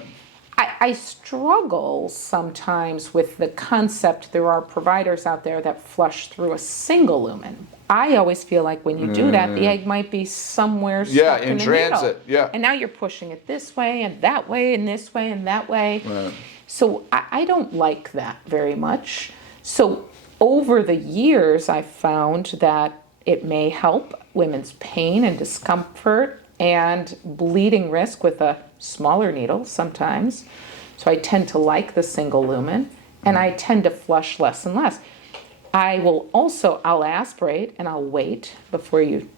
I struggle sometimes with the concept. There are providers out there that flush through a single lumen. I always feel like when you do that, the egg might be somewhere Yeah, stuck in the transit, needle. yeah. And now you're pushing it this way and that way and this way and that way. Right. So I don't like that very much. So over the years, I've found that it may help women's pain and discomfort and bleeding risk with a smaller needle sometimes. So I tend to like the single lumen, and I tend to flush less and less. I'll aspirate and I'll wait before you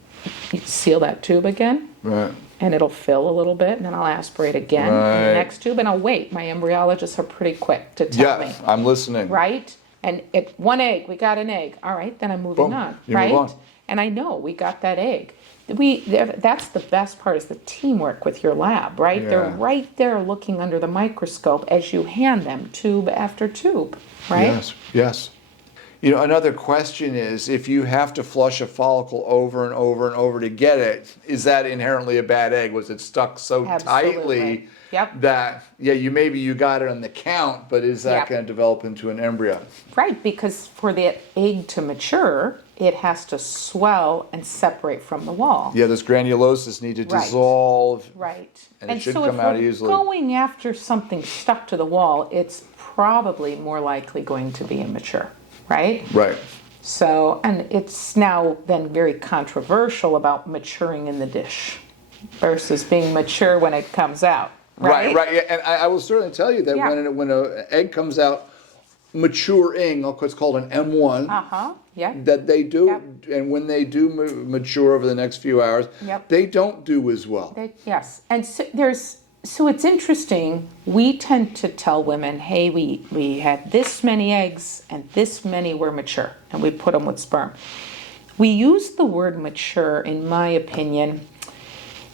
seal that tube again, Right. and it'll fill a little bit, and then I'll aspirate again in Right. the next tube, and I'll wait. My embryologists are pretty quick to tell me. Yeah, I'm listening. Right? And one egg, we got an egg. All right, then I'm moving Boom, on. you Right? move on. And I know we got that egg. That's the best part, is the teamwork with your lab, right? They're Yeah. right there looking under the microscope as you hand them tube after tube, right? Yes, yes. You know, another question is, if you have to flush a follicle over and over and over to get it, is that inherently a bad egg? Was it stuck so Absolutely. tightly Yep. that, you got it on the count, but is that Yep. going to develop into an embryo? Right, because for the egg to mature, it has to swell and separate from the wall. Yeah, this granulosis need to Right. dissolve. Right. And it should so come if out we're easily. going after something stuck to the wall, it's probably more likely going to be immature, right? Right. So, and it's now then very controversial about maturing in the dish versus being mature when it comes out, right? Right. Yeah, and I will certainly tell you that Yeah. when an egg comes out maturing, what's called an M1, Uh-huh, yeah. that they do, Yep. and when they do mature over the next few hours, Yep. they don't do as well. Yes, and so it's interesting. We tend to tell women, hey, we had this many eggs and this many were mature, and we put them with sperm. we use the word mature, in my opinion,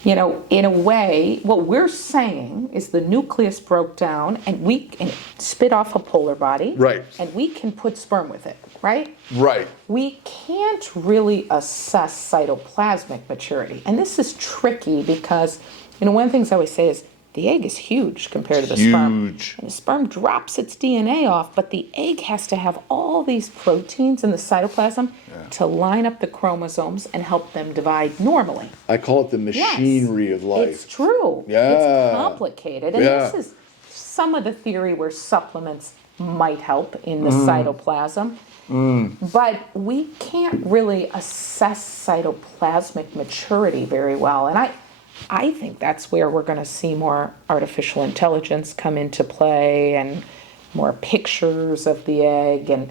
in a way, what we're saying is the nucleus broke down and we can spit off a polar body. Right. And we can put sperm with it, right? Right. We can't really assess cytoplasmic maturity. And this is tricky because, one of the things I always say is the egg is huge compared to the sperm. Huge. And the sperm drops its DNA off, but the egg has to have all these proteins in the cytoplasm to line up the chromosomes and help them divide normally. I call it the machinery of life. It's true. Yeah. It's complicated. And this is some of the theory where supplements might help in the cytoplasm. But we can't really assess cytoplasmic maturity very well. And I think that's where we're going to see more artificial intelligence come into play and more pictures of the egg and,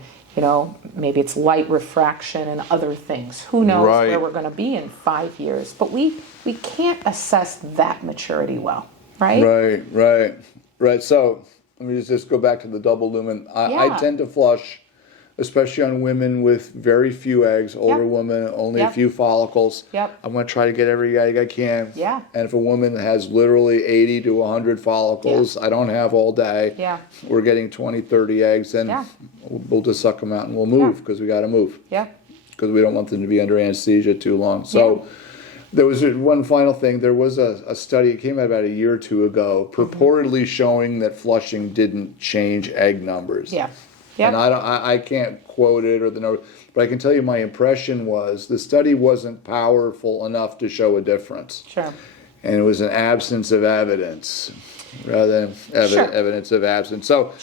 maybe it's light refraction and other things. Who knows where we're going to be in 5 years. But we can't assess that maturity well, right? Right. So let me just go back to the double lumen. I tend to flush, especially on women with very few eggs, older women, only a few follicles. I'm going to try to get every egg I can. And if a woman has literally 80 to 100 follicles, I don't have all day. We're getting 20, 30 eggs, then we'll just suck them out and we'll move because we got to move. Because we don't want them to be under anesthesia too long. So there was one final thing. There was a study, it came out about a year or two ago, purportedly showing that flushing didn't change egg numbers. And I can't quote it or the number, but I can tell you my impression was the study wasn't powerful enough to show a difference. And it was an absence of evidence rather than evidence of absence. So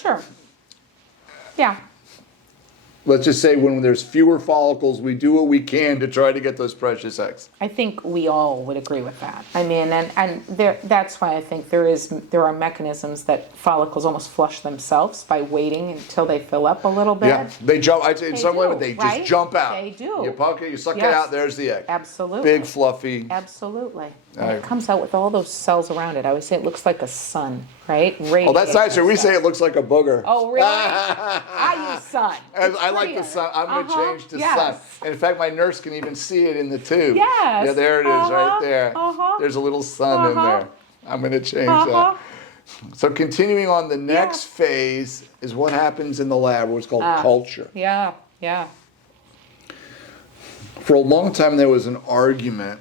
let's just say when there's fewer follicles, we do what we can to try to get those precious eggs. I think we all would agree with that. I mean, and that's why I think there are mechanisms that follicles almost flush themselves by waiting until they fill up a little bit. They jump. In some way, they just jump out. They do. You poke it, you suck it out. There's the egg. Absolutely. Big, fluffy. Absolutely. And it comes out with all those cells around it. I always say it looks like a sun, right? Oh, that's nicer. We say it looks like a booger. Oh, really? I use sun. I like the sun. I'm going to change to sun. And in fact, my nurse can even see it in the tube. Yes. Yeah, there it is right there. There's a little sun in there. I'm going to change that. So continuing on, the next phase is what happens in the lab, what's called culture. Yeah. For a long time, there was an argument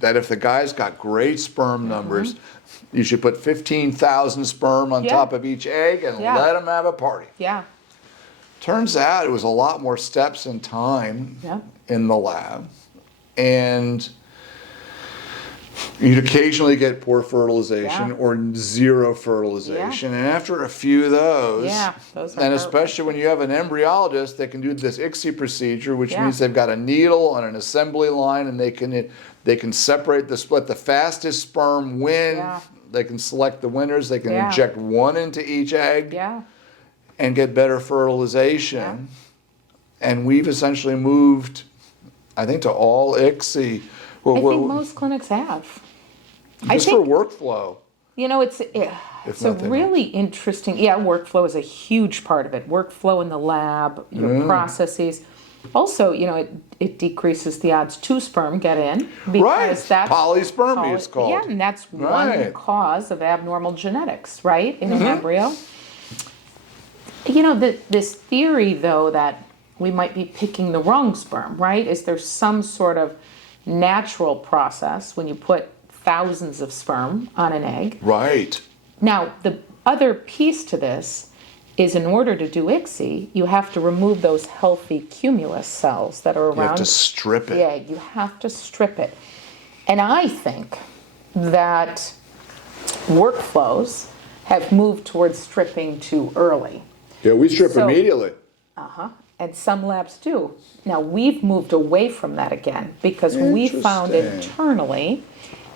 that if the guy's got great sperm numbers, you should put 15,000 sperm on top of each egg and let him have a party. Turns out it was a lot more steps and time in the lab. And you'd occasionally get poor fertilization or zero fertilization. And after a few of those, and especially when you have an embryologist that can do this ICSI procedure, which means they've got a needle on an assembly line and they can separate the split. The fastest sperm win. They can select the winners. They can inject one into each egg and get better fertilization. And we've essentially moved, I think, to all ICSI. I think most clinics have. Just for workflow. It's a really interesting, workflow is a huge part of it. Workflow in the lab, your processes. Also, it decreases the odds two sperm get in. Because that's polyspermy it's called. Yeah, and that's one cause of abnormal genetics, right, in an embryo. This theory, though, that we might be picking the wrong sperm, right? Is there some sort of natural process when you put thousands of sperm on an egg? Right. Now, the other piece to this is in order to do ICSI, you have to remove those healthy cumulus cells that are around. You have to strip it. The egg. You have to strip it. And I think that workflows have moved towards stripping too early. Yeah, we strip immediately. And some labs do. Now, we've moved away from that again because we found internally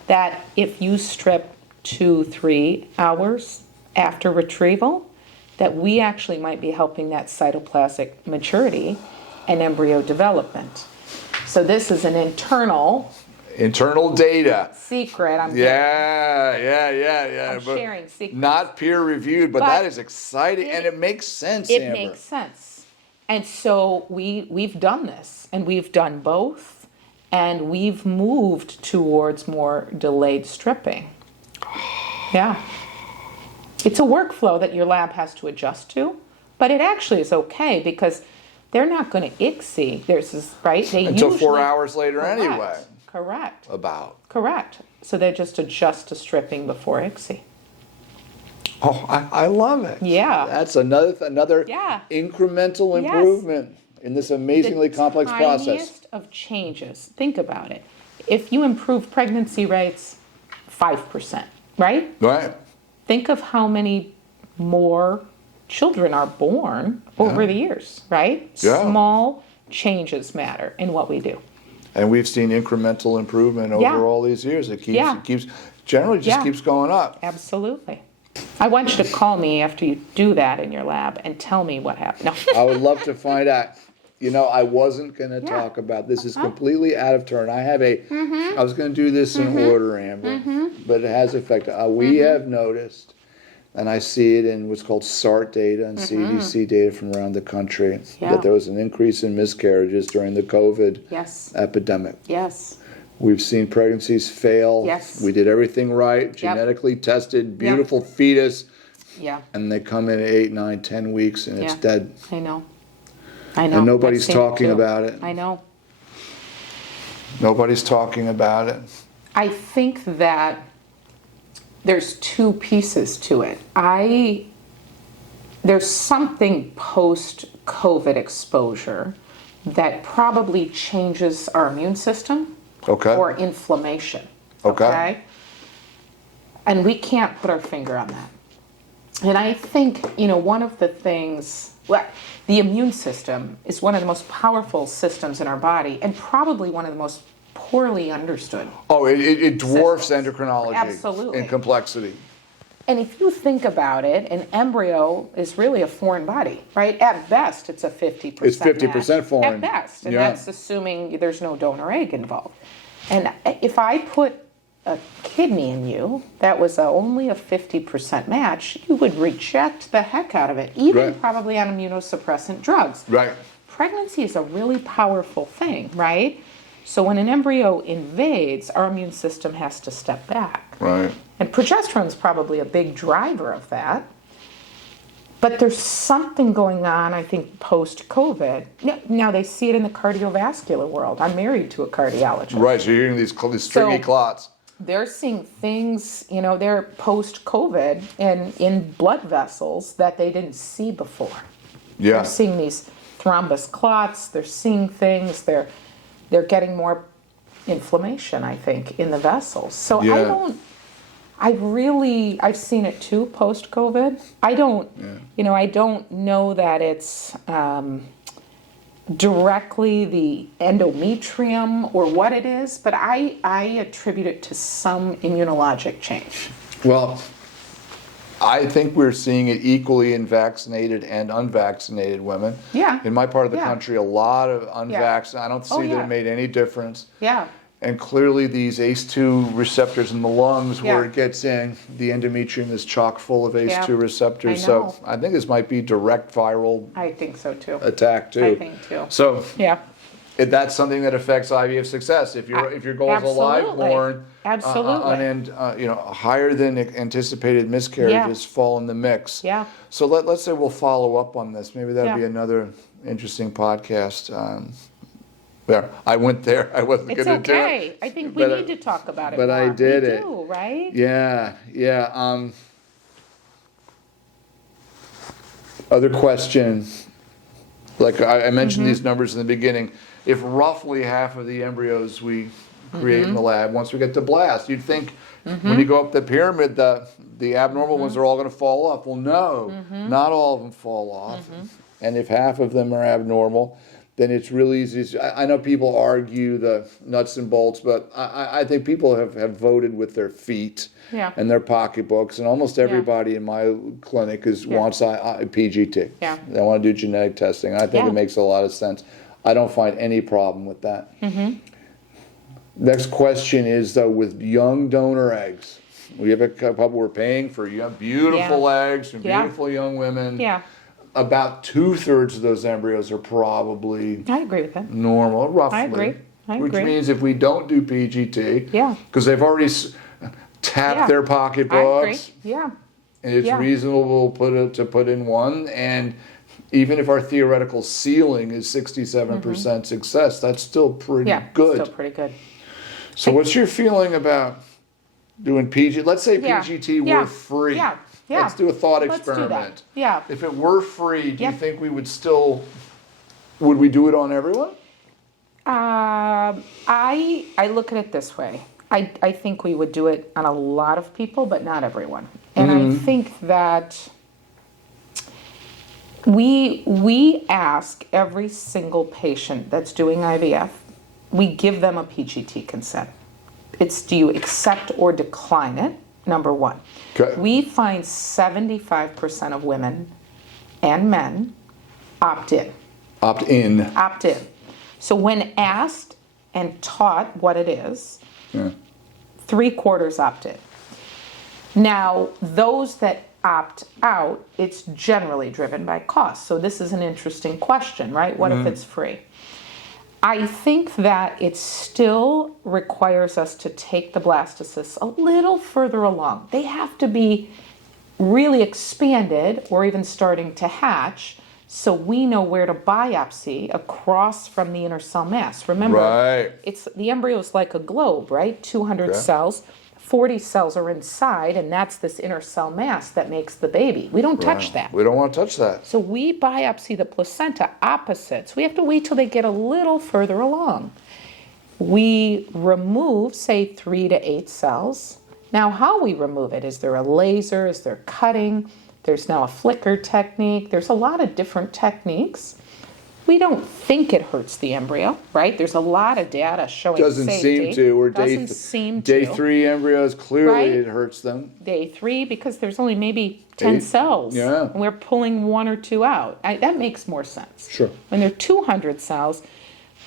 that if you strip 2-3 hours after retrieval, that we actually might be helping that cytoplasmic maturity and embryo development. So this is an internal data. Secret. I'm sharing secrets. Not peer reviewed, but that is exciting and it makes sense. It makes sense. And so we've done this, and we've done both, and we've moved towards more delayed stripping. Yeah. It's a workflow that your lab has to adjust to, but it actually is okay because they're not going to ICSI. There's this, right? They Until usually, 4 hours later anyway. Correct. Correct. So they just adjust to stripping before ICSI. Oh, I love it. Yeah. That's another incremental improvement in this amazingly complex process. The tiniest of changes. Think about it. If you improve pregnancy rates 5%, right? Right. Think of how many more children are born over the years, right? Yeah. Small changes matter in what we do. And we've seen incremental improvement over all these years. It keeps generally just keeps going up. Absolutely. I want you to call me after you do that in your lab and tell me what happened. No. I would love to find out. You know, I wasn't going to talk about this. Is completely out of turn. I have I was going to do this in order, Amber, but it has affected. We have noticed, and I see it in what's called SART data and CDC data from around the country, that there was an increase in miscarriages during the COVID epidemic. Yes. We've seen pregnancies fail. Yes. We did everything right, genetically tested, beautiful fetus. Yeah. And they come in at 8, 9, 10 weeks and it's dead. I know. And nobody's talking about it. I know. Nobody's talking about it. I think that there's two pieces to it. There's something post-COVID exposure that probably changes our immune system or inflammation. Okay. And we can't put our finger on that. And I think, one of the things, the immune system is one of the most powerful systems in our body and probably one of the most poorly understood. Oh, it dwarfs endocrinology Absolutely. in complexity. And if you think about it, an embryo is really a foreign body, right? At best, it's a 50% It's 50% match. foreign. At best. And that's assuming there's no donor egg involved. And if I put a kidney in you that was only a 50% match, you would reject the heck out of it, even probably on immunosuppressant drugs. Right. Pregnancy is a really powerful thing, right? So when an embryo invades, our immune system has to step back. Right. And progesterone is probably a big driver of that. But there's something going on, I think, post-COVID. Now they see it in the cardiovascular world. I'm married to a cardiologist. Right, so you're hearing these stringy clots. They're seeing things, they're post-COVID and in blood vessels that they didn't see before. Yeah. They're seeing these thrombus clots. They're seeing things. They're getting more inflammation, I think, in the vessels. So I've seen it too post-COVID. I don't know that it's directly the endometrium or what it is, but I attribute it to some immunologic change. Well, I think we're seeing it equally in vaccinated and unvaccinated women. Yeah. In my part of the country, a lot of unvaccinated. I don't see that it made any difference. Yeah. And clearly these ACE2 receptors in the lungs, where it gets in, the endometrium is chock full of ACE2 receptors. So I think this might be direct viral I think so too. attack too. I think too. So that's something that affects IVF success. If your goal is a live born, higher than anticipated miscarriages fall in the mix. Yeah. So let's say we'll follow up on this. Maybe that'd be another interesting podcast. I went there. I wasn't going to do it. It's okay. I think we need to talk about it but more. I did we do, right? Yeah. Other question. Like I mentioned these numbers in the beginning. If roughly half of the embryos we create in the lab, once we get to blast, you'd think when you go up the pyramid, the abnormal ones are all going to fall off. Well, no, not all of them fall off. And if half of them are abnormal, then it's really easy. I know people argue the nuts and bolts, but I think people have voted with their feet and their pocketbooks, and almost everybody in my clinic wants PGT. Yeah. They want to do genetic testing. I think it makes a lot of sense. I don't find any problem with that. Next question is, though, with young donor eggs. We have a couple we're paying for young, beautiful eggs from beautiful young women. Yeah. about 2/3 of those embryos are probably I agree with that. normal, roughly. I agree. Which means if we don't do PGT, Yeah. because they've already tapped Yeah. their I agree. pocketbooks, Yeah. and it's Yeah. reasonable to put in one, and even if our theoretical ceiling is 67% success, that's still pretty Yeah. good. Still pretty good. So what's your feeling about doing PGT? Let's say Yeah. PGT Yeah. were free. Yeah. Yeah. Let's do a thought Let's do that. experiment. Yeah. If it were free, do you Yep. think we would would we do it on everyone? I look at it this way. I think we would do it on a lot of people, but not everyone. And I think that we ask every single patient that's doing IVF, we give them a PGT consent. It's, do you accept or decline it? Number one. Okay. We find 75% of women and men opt in. Opt in. Opt in. So when asked and taught what it is, Yeah. 3/4 opt in. Now, those that opt out, it's generally driven by cost. So this is an interesting question, right? What if it's free? I think that it still requires us to take the blastocysts a little further along. They have to be really expanded or even starting to hatch, so we know where to biopsy across from the inner cell mass. Remember, Right. it's the embryo is like a globe, right? 200 Okay. cells, 40 cells are inside, and that's this inner cell mass that makes the baby. We don't touch that. We don't want to touch that. So we biopsy the placenta opposites. We have to wait till they get a little further along. We remove, say, 3 to 8 cells. Now, how we remove it, is there a laser? Is there cutting? There's now a flicker technique. There's a lot of different techniques. We don't think it hurts the embryo, right? There's a lot of data showing Doesn't safety. seem to. Or Doesn't seem day to. 3 embryos, clearly Right? it hurts them. Day 3, because there's only maybe 10 8, cells. yeah. And we're pulling 1 or 2 out. That makes more sense. Sure. When there are 200 cells,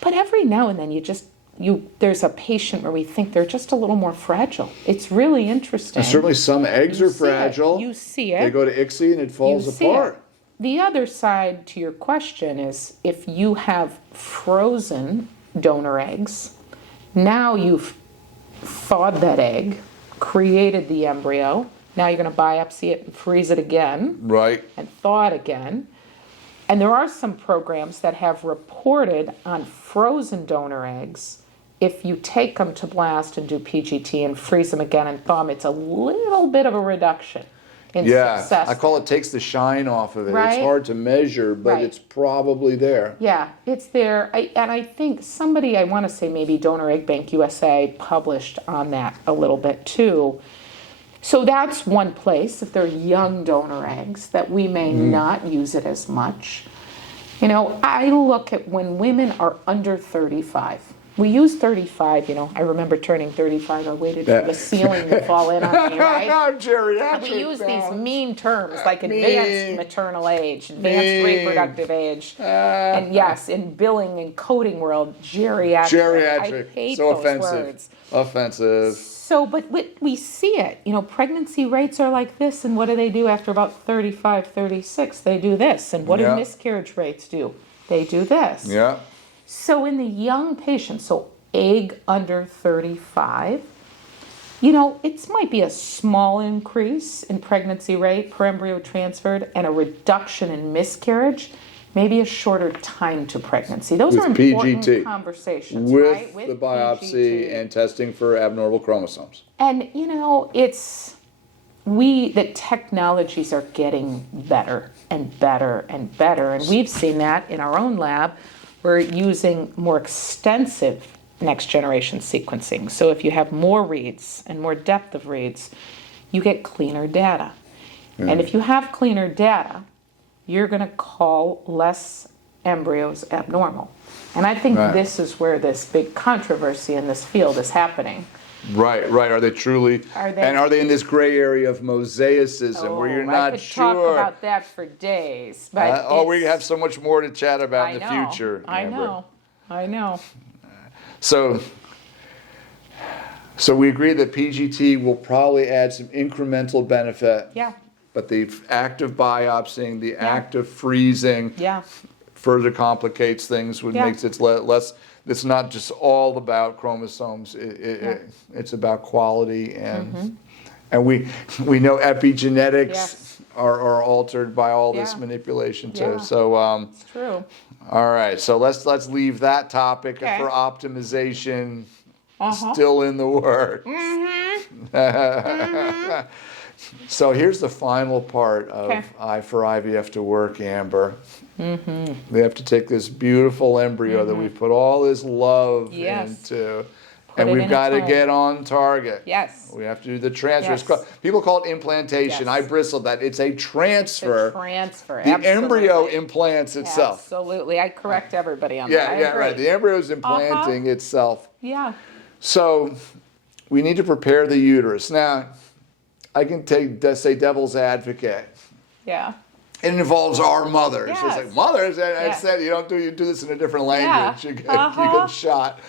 but every now and then there's a patient where we think they're just a little more fragile. It's really interesting. And certainly some eggs You are see it. fragile. You see it. They go to ICSI and it falls You see apart. it. The other side to your question is, if you have frozen donor eggs, now you've thawed that egg, created the embryo, now you're going to biopsy it and freeze it again Right. and thaw it again. And there are some programs that have reported on frozen donor eggs. If you take them to blast and do PGT and freeze them again and thaw them, it's a little bit of a reduction in Yeah. success. I call it takes the shine off of it. Right? It's hard to measure, but Right. it's probably there. Yeah, it's there. And I think somebody, I want to say maybe Donor Egg Bank USA, published on that a little bit too. So that's one place, if they're young donor eggs, that we may not use it as much. You know, I look at when women are under 35. We use 35, you know, I remember turning 35, I waited for the ceiling to fall in on me, right? I'm geriatric. We use now. these mean terms like advanced maternal age, advanced reproductive age, and yes, in billing and coding world, geriatric. Geriatric. I hate So those offensive. words. Offensive. So, but we see it. You know, pregnancy rates are like this, and what do they do after about 35, 36? They do this. And what Yeah. do miscarriage rates do? They do this. Yeah. So in the young patients, so egg under 35, you know, it might be a small increase in pregnancy rate per embryo transferred and a reduction in miscarriage, maybe a shorter time to pregnancy. Those With are important PGT. conversations, With right? the biopsy PGT. and testing for abnormal chromosomes. And, you know, the technologies are getting better and better and better. And we've seen that in our own lab. We're using more extensive next generation sequencing. So if you have more reads and more depth of reads, you get cleaner data. And if you have cleaner data, you're going to call less embryos abnormal. And I think Right. this is where this big controversy in this field is happening. Right, right. Are they truly? Are they- And are they in this gray area of mosaicism where you're I not could sure? talk about that for days. But we have so much more to chat about in the I know, future. I Amber. know. I know. So we agree that PGT will probably add some incremental benefit. Yeah. but the act of biopsying, the act of freezing Yeah. further complicates things, which Yeah. makes it less, it's not just all about chromosomes, it's about quality, and we know epigenetics Yes. are altered by all this Yeah. manipulation too. Yeah. So It's true. all right, so let's leave that topic Okay. for optimization. Uh-huh. Still in the works. So here's the final part of Okay. for IVF to work, Amber. We have to take this beautiful embryo that we've put all this love Yes. into, Put and it we've in got its to home. get on target. Yes. We have to do the transfer. Yes. People call it implantation. Yes. I bristled that. It's a transfer. The transfer. The Absolutely. embryo implants itself. Absolutely. I correct everybody on that. I Yeah, agree. right. The embryo is implanting itself. Yeah. So we need to prepare the uterus. Now, I can say devil's advocate. Yeah. It involves our mothers. It's Yes. like, mothers, I Yes. said you do this in a different language. Yeah. You get shot.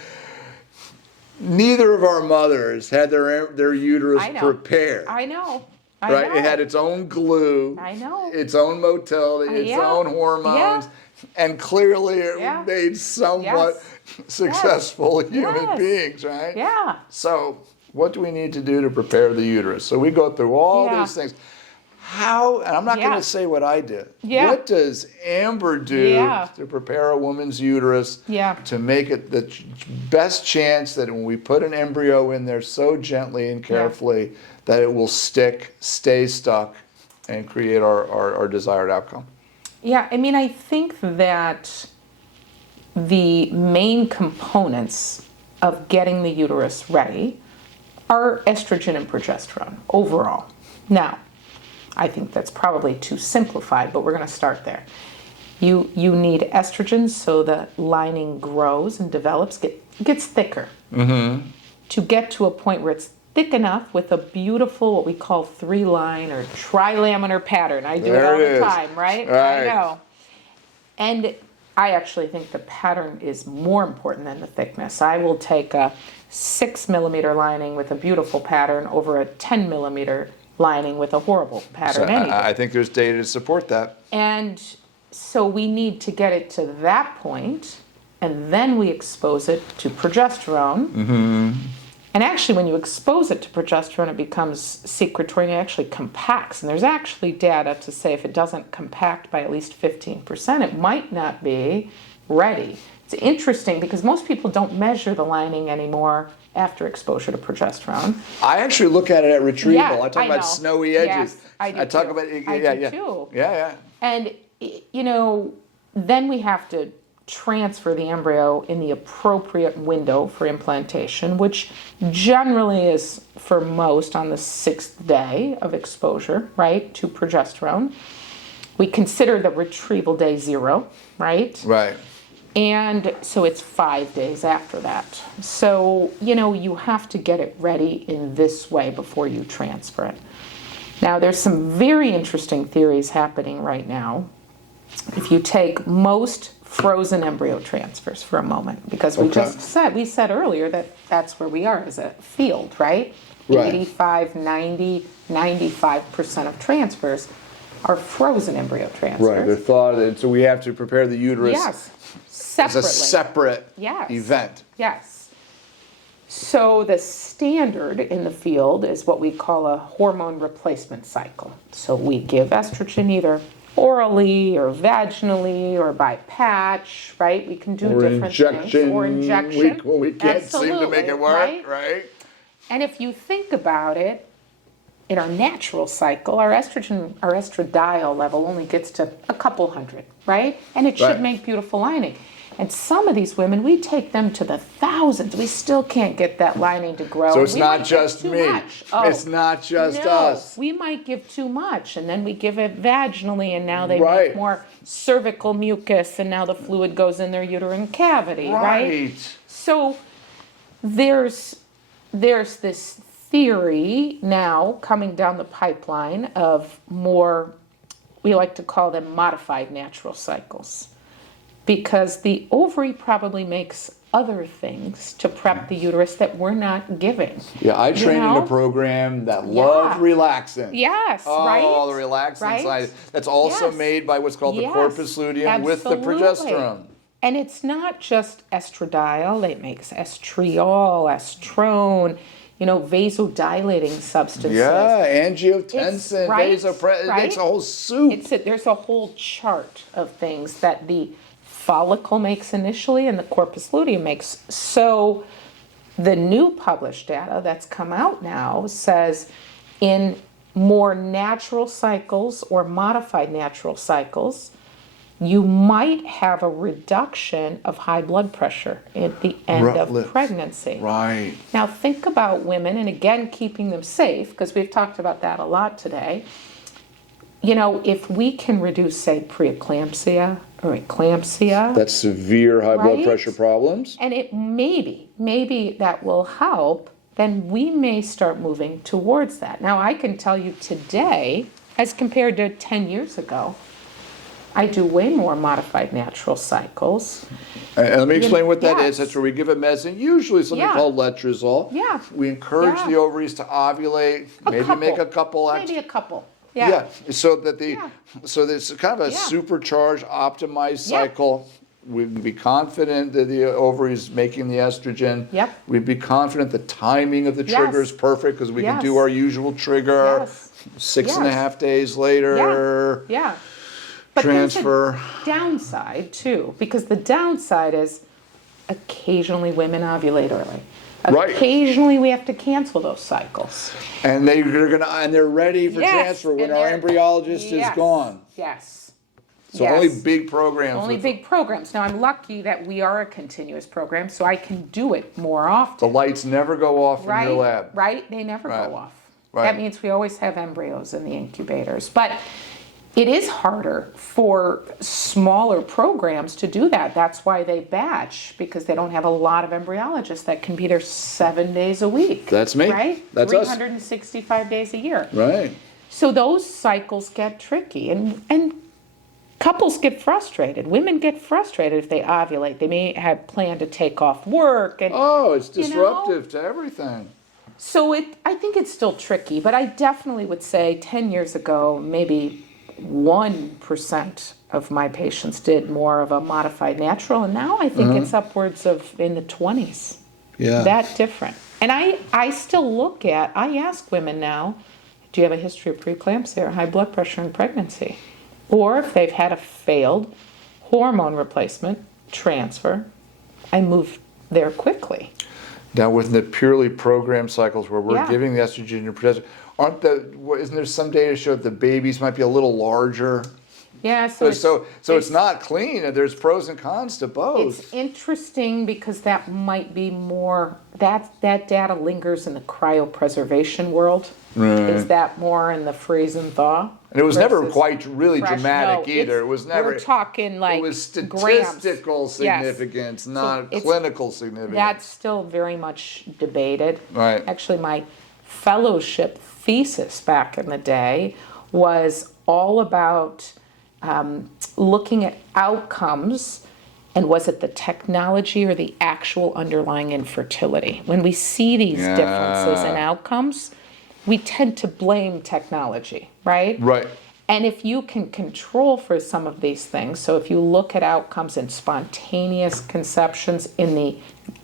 Neither of our mothers had their uterus I know. prepared. I know. I Right? know. It had its own glue. I know. Its own motility, its Yeah. own hormones. Yeah. And clearly it Yeah. made somewhat Yes. successful human Yes. beings, right? Yeah. So, what do we need to do to prepare the uterus? So we go through all Yeah. these things. How, and I'm not Yeah. going to say what I did. Yeah. What does Amber do Yeah. to prepare a woman's uterus Yeah. to make it the best chance that when we put an embryo in there so gently and carefully that it will stay stuck, and create our desired outcome? Yeah, I mean, I think that the main components of getting the uterus ready are estrogen and progesterone overall. Now, I think that's probably too simplified, but we're going to start there. You need estrogen so the lining grows and develops, gets thicker. To get to a point where it's thick enough with a beautiful, what we call 3-line or trilaminar pattern. I do it all the time, right? I know. And I actually think the pattern is more important than the thickness. I will take a 6-millimeter lining with a beautiful pattern over a 10-millimeter lining with a horrible pattern. I think there's data to support that. And so we need to get it to that point, and then we expose it to progesterone. And actually, when you expose it to progesterone, it becomes secretory and it actually compacts. And there's actually data to say if it doesn't compact by at least 15%, it might not be ready. It's interesting because most people don't measure the lining anymore after exposure to progesterone. I actually look at it at retrieval. Yeah, I talk I about know. snowy edges. Yes, I do talk too. about I do too. Yeah. And, you know, then we have to transfer the embryo in the appropriate window for implantation, which generally is for most on the 6th day of exposure, right, to progesterone. We consider the retrieval day 0, right? Right. And so it's 5 days after that. So, you know, you have to get it ready in this way before you transfer it. Now, there's some very interesting theories happening right now. If you take most frozen embryo transfers for a moment, because we said earlier that that's where we are as a field, right? 85, 90, 95% of transfers are frozen embryo transfers. Right. They're thawed, so we have to prepare the uterus Yes. as Separately. a separate event. Yes. So the standard in the field is what we call a hormone replacement cycle. So we give estrogen either orally or vaginally or by patch, right? We can do different things. Or injection. When we can't seem to make it work, right? And if you think about it, in our natural cycle, our estradiol level only gets to a couple hundred, right? And it should make beautiful lining. And some of these women, we take them to the thousands. We still can't get that lining to grow. So it's not just me. It's not just us. We might give too much, and then we give it vaginally, and now they make more cervical mucus, and now the fluid goes in their uterine cavity, right? So there's this theory now coming down the pipeline of more, we like to call them modified natural cycles. Because the ovary probably makes other things to prep the uterus that we're not giving. Yeah, I trained in know? a program that loved relaxin. Yes, oh, right? Oh, the relaxin Right? side. That's also Yes. made by what's called the Yes, corpus luteum with the absolutely. progesterone. And it's not just estradiol, it makes estriol, estrone, vasodilating substances. Yeah, angiotensin, vasopressin. Right? It's a whole soup. There's a whole chart of things that the follicle makes initially and the corpus luteum makes. So the new published data that's come out now says in more natural cycles or modified natural cycles, you might have a reduction of high blood pressure at the end of pregnancy. Right. Now think about women, and again, keeping them safe, because we've talked about that a lot today. If we can reduce, say, preeclampsia or eclampsia. That's severe high blood pressure problems. And it maybe that will help, then we may start moving towards that. Now, I can tell you today, as compared to 10 years ago, I do way more modified natural cycles. And let me explain what that is. Yes. That's where we give a medicine, usually something called letrozole. Yeah. We encourage the ovaries to ovulate, make a couple. Maybe a couple. Yeah. So that so there's kind of a supercharged, optimized cycle. We'd be confident that the ovary is making the estrogen. Yep. We'd be confident the timing of the trigger is perfect because we can do our usual trigger 6.5 days later. Yeah. But transfer. There's a downside too, because the downside is occasionally women ovulate early. Occasionally we have to cancel those cycles. And they're ready for transfer when our embryologist is gone. Yes. So only big programs. Only big programs. Now I'm lucky that we are a continuous program, so I can do it more often. The lights never go off in your lab. Right? They never go off. That means we always have embryos in the incubators. But it is harder for smaller programs to do that. That's why they batch, because they don't have a lot of embryologists that can be there 7 days a week. That's me. Right? That's 365 days a year. Right. So those cycles get tricky, and couples get frustrated. Women get frustrated if they ovulate. They may have planned to take off work. And, it's disruptive to everything. So I think it's still tricky, but I definitely would say 10 years ago, maybe 1% of my patients did more of a modified natural, and now I think it's upwards of in the 20s. Yeah. That different. And I still I ask women now, do you have a history of preeclampsia or high blood pressure in pregnancy? Or if they've had a failed hormone replacement transfer, I move there quickly. Now, with the purely programmed cycles where we're giving the estrogen and progesterone, isn't there some data to show that the babies might be a little larger? Yeah, so it's not clean. There's pros and cons to both. It's interesting because that might be more, that data lingers in the cryopreservation world. Right. Is that more in the freeze and thaw? And it was never quite really dramatic either. It was never. We're talking like it was statistical grams. significance, not clinical significance. That's still very much debated. Right. Actually, my fellowship thesis back in the day was all about looking at outcomes, and was it the technology or the actual underlying infertility? When we see these differences in outcomes, we tend to blame technology, right? Right. And if you can control for some of these things, so if you look at outcomes in spontaneous conceptions in the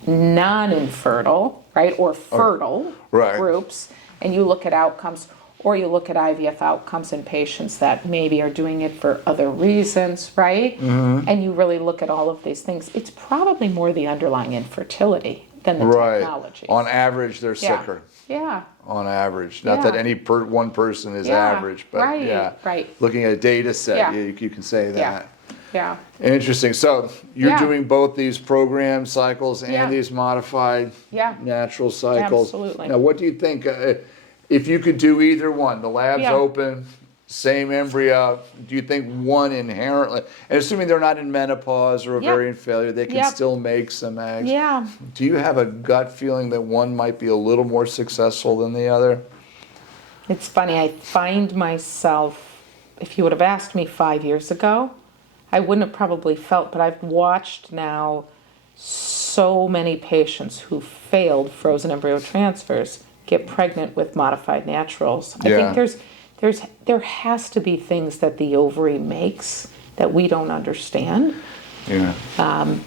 non-infertile, right, or fertile groups, and you look at outcomes, or you look at IVF outcomes in patients that maybe are doing it for other reasons, right? Mm-hmm. And you really look at all of these things, it's probably more the underlying infertility than the technology. On average, they're sicker. Yeah. On average. Not that any one person is average, but looking at a data set, you can say that. Yeah. Interesting. So you're doing both these program cycles and these modified natural cycles. Absolutely. Now, what do you think, if you could do either one, the lab's open, same embryo, do you think one inherently, and assuming they're not in menopause or ovarian failure, they can still make some eggs. Yeah. Do you have a gut feeling that one might be a little more successful than the other? It's funny, I find myself, if you would have asked me 5 years ago, I wouldn't have probably felt, but I've watched now so many patients who failed frozen embryo transfers get pregnant with modified naturals. I think there has to be things that the ovary makes that we don't understand. Yeah.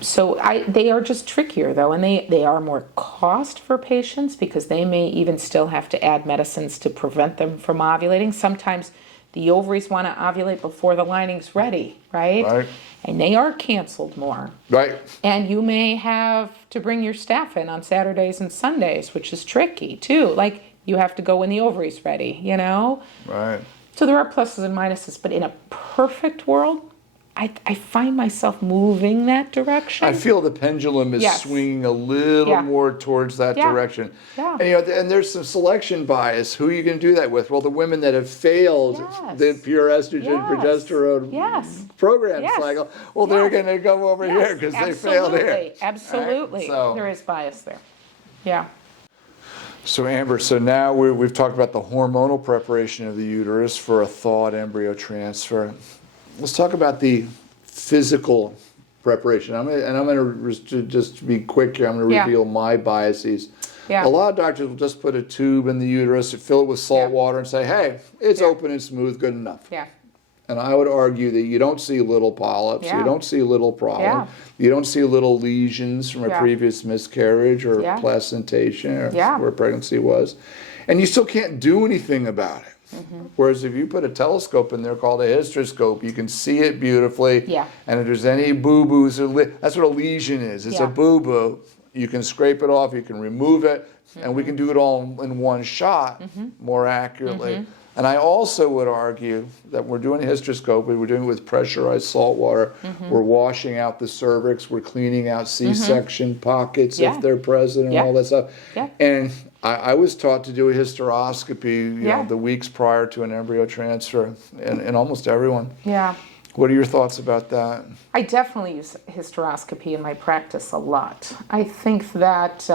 So they are just trickier though, and they are more cost for patients because they may even still have to add medicines to prevent them from ovulating. Sometimes the ovaries want to ovulate before the lining's ready, right? Right. And they are canceled more. Right. And you may have to bring your staff in on Saturdays and Sundays, which is tricky too. Like you have to go when the ovary's ready, you know? Right. So there are pluses and minuses, but in a perfect world, I find myself moving that direction. I feel the pendulum is swinging a little more towards that direction. Yeah. And, and there's some selection bias. Who are you going to do that with? Well, the women that have failed the pure estrogen progesterone program cycle, well, they're going to go over here because they failed here. Absolutely. Right? So, there is bias there. Yeah. So Amber, so now we've talked about the hormonal preparation of the uterus for a thawed embryo transfer. Let's talk about the physical preparation. I'm going to just be quick here. I'm going to reveal my biases. Yeah. A lot of doctors will just put a tube in the uterus, fill it with salt water, and say, "Hey, it's open and smooth, good enough." Yeah. And I would argue that you don't see little polyps, you don't see little problem, you don't see little lesions from a previous miscarriage or placentation or where pregnancy was, and you still can't do anything about it. Whereas if you put a telescope in there called a hysteroscope, you can see it beautifully. Yeah. And if there's any boo-boos, that's what a lesion is. It's a boo-boo. You can scrape it off, you can remove it, and we can do it all in one shot more accurately. And I also would argue that we're doing a hysteroscope, we're doing it with pressurized salt water, we're washing out the cervix, we're cleaning out C-section pockets if they're present and all that stuff. And I was taught to do a hysteroscopy you know, the weeks prior to an embryo transfer in almost everyone. Yeah. What are your thoughts about that? I definitely use hysteroscopy in my practice a lot. I think that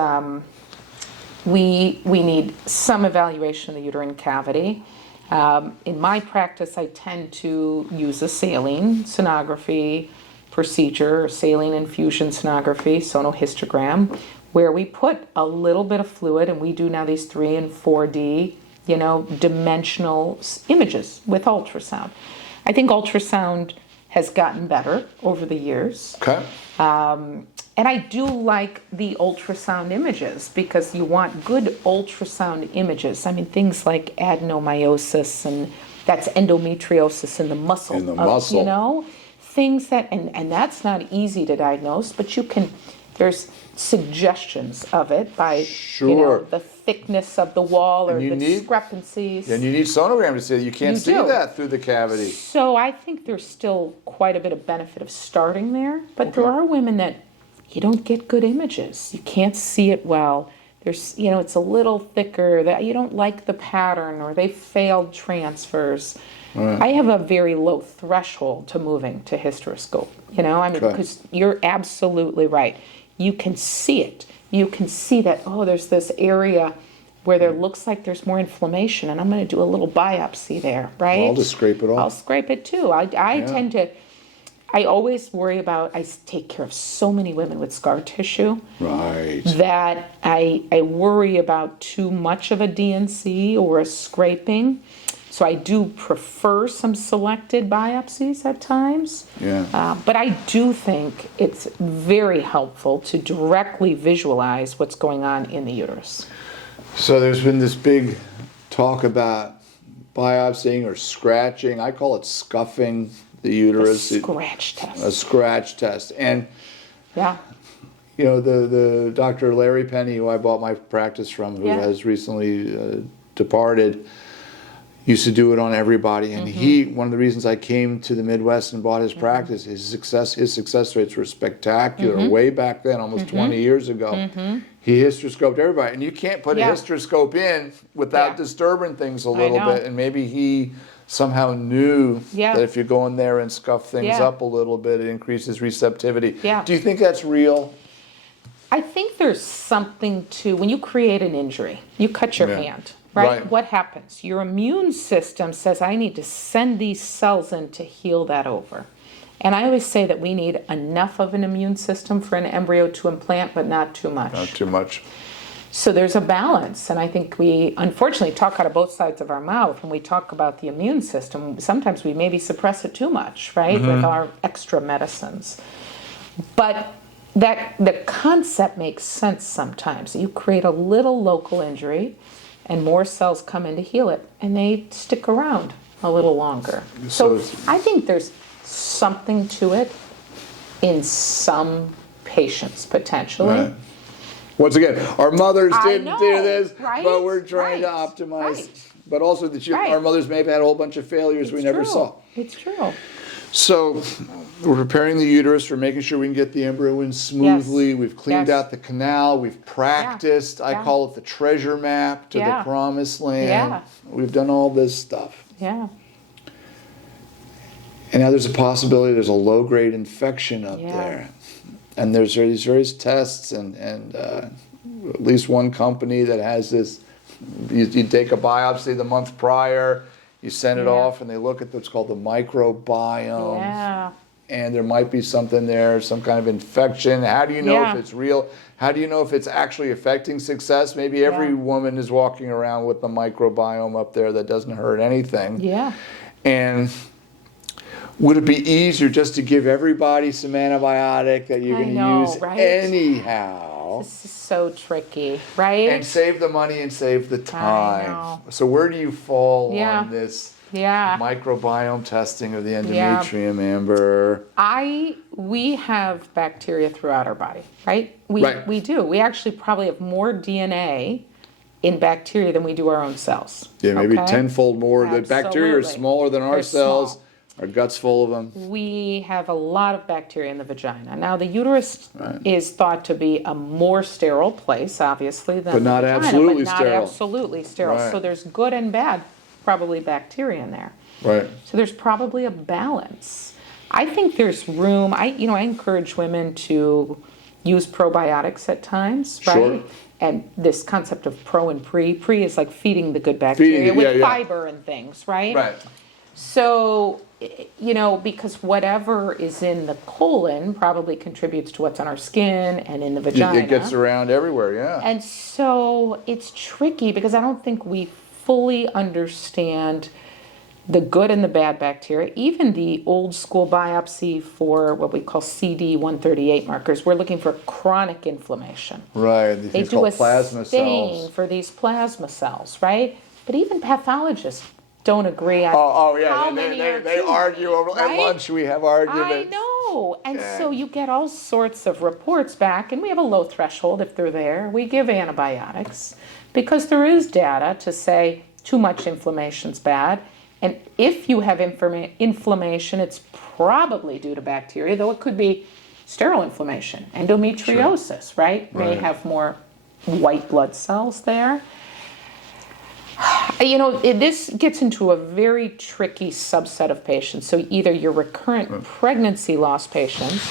we need some evaluation of the uterine cavity. In my practice, I tend to use a saline sonography procedure, saline infusion sonography, sonohystogram, where we put a little bit of fluid, and we do now these 3 and 4D, you know, dimensional images with ultrasound. I think ultrasound has gotten better over the years. Okay. And I do like the ultrasound images because you want good ultrasound images. I mean, things like adenomyosis, and that's endometriosis in the muscle. In the muscle. You know, things that, and that's not easy to diagnose, but you can, there's suggestions of it by, you know, the thickness of the wall or the discrepancies. And you need sonogram to see it. You can't see that through the cavity. So I think there's still quite a bit of benefit of starting there, but there are women that you don't get good images. You can't see it well. There's, you know, it's a little thicker, that you don't like the pattern, or they failed transfers. I have a very low threshold to moving to hysteroscope, you know, I mean, because you're absolutely right. You can see it. You can see that, oh, there's this area where there looks like there's more inflammation, and I'm going to do a little biopsy there, right? I'll just scrape it off. I'll scrape it too. I tend to, I always worry about, I take care of so many women with scar tissue. Right. That I worry about too much of a DNC or a scraping. So I do prefer some selected biopsies at times. Yeah. But I do think it's very helpful to directly visualize what's going on in the uterus. So there's been this big talk about biopsying or scratching. I call it scuffing the uterus. A scratch test. A scratch test. And you know, the Dr. Larry Penny, who I bought my practice from, who has recently departed, used to do it on everybody, and one of the reasons I came to the Midwest and bought his practice, his success rates were spectacular. Way back then, almost 20 years ago, he hysteroscoped everybody, and you can't put a hysteroscope in without disturbing things a little bit, and maybe he somehow knew that if you go in there and scuff things up a little bit, it increases receptivity. Do you think that's real? I think there's something to, when you create an injury, you cut your hand. Right? What happens? Your immune system says, I need to send these cells in to heal that over. And I always say that we need enough of an immune system for an embryo to implant, but not too much. Not too much. So there's a balance, and I think we unfortunately talk out of both sides of our mouth when we talk about the immune system. Sometimes we maybe suppress it too much, right, with our extra medicines. But that the concept makes sense sometimes. You create a little local injury, and more cells come in to heal it, and they stick around a little longer. So I think there's something to it in some patients potentially. Right. Once again, our mothers didn't do this, right? but we're trying to optimize. But also that our mothers may have had a whole bunch of failures we never saw. It's true. So we're preparing the uterus. We're making sure we can get the embryo in smoothly. Yes. We've cleaned out the canal. We've practiced. Yeah. I call it the treasure map to the promised land. Yeah. We've done all this stuff. Yeah. And now there's a possibility there's a low-grade infection up there. And there's these various tests and at least one company that has this, you take a biopsy the month prior, you send it off and they look at what's called the microbiome. Yeah. And there might be something there, some kind of infection. How do you know if it's real? How do you know if it's actually affecting success? Maybe every woman is walking around with the microbiome up there that doesn't hurt anything. Yeah. And would it be easier just to give everybody some antibiotic that you're going to use anyhow? This is so tricky, right? And save the money and save the time. I know. So where do you fall on this microbiome testing of the endometrium, Amber? We have bacteria throughout our body, right? We do. We actually probably have more DNA in bacteria than we do our own cells. Yeah, maybe tenfold more. The bacteria are smaller than our cells. Small. Our gut's full of them. We have a lot of bacteria in the vagina. Now, the uterus is thought to be a more sterile place, obviously, than but not the vagina, absolutely but sterile. not absolutely sterile. Right. So there's good and bad, probably bacteria in there. Right. So there's probably a balance. I think there's room. I encourage women to use probiotics at times, right? Sure. And this concept of pro and pre. Pre is like feeding the good bacteria with fiber and things, right? Right. So, because whatever is in the colon probably contributes to what's on our skin and in the vagina. It gets around everywhere, And so it's tricky because I don't think we fully understand the good and the bad bacteria. Even the old school biopsy for what we call CD138 markers, we're looking for chronic inflammation. Right. They do a plasma stain for these plasma cells, right? But even pathologists don't agree on how many they argue over at lunch. We have arguments. I know. And so you get all sorts of reports back, and we have a low threshold if they're there. We give antibiotics because there is data to say too much inflammation's bad. And if you have inflammation, it's probably due to bacteria, though it could be sterile inflammation, endometriosis, right? May have more white blood cells there. This gets into a very tricky subset of patients. So either your recurrent pregnancy loss patients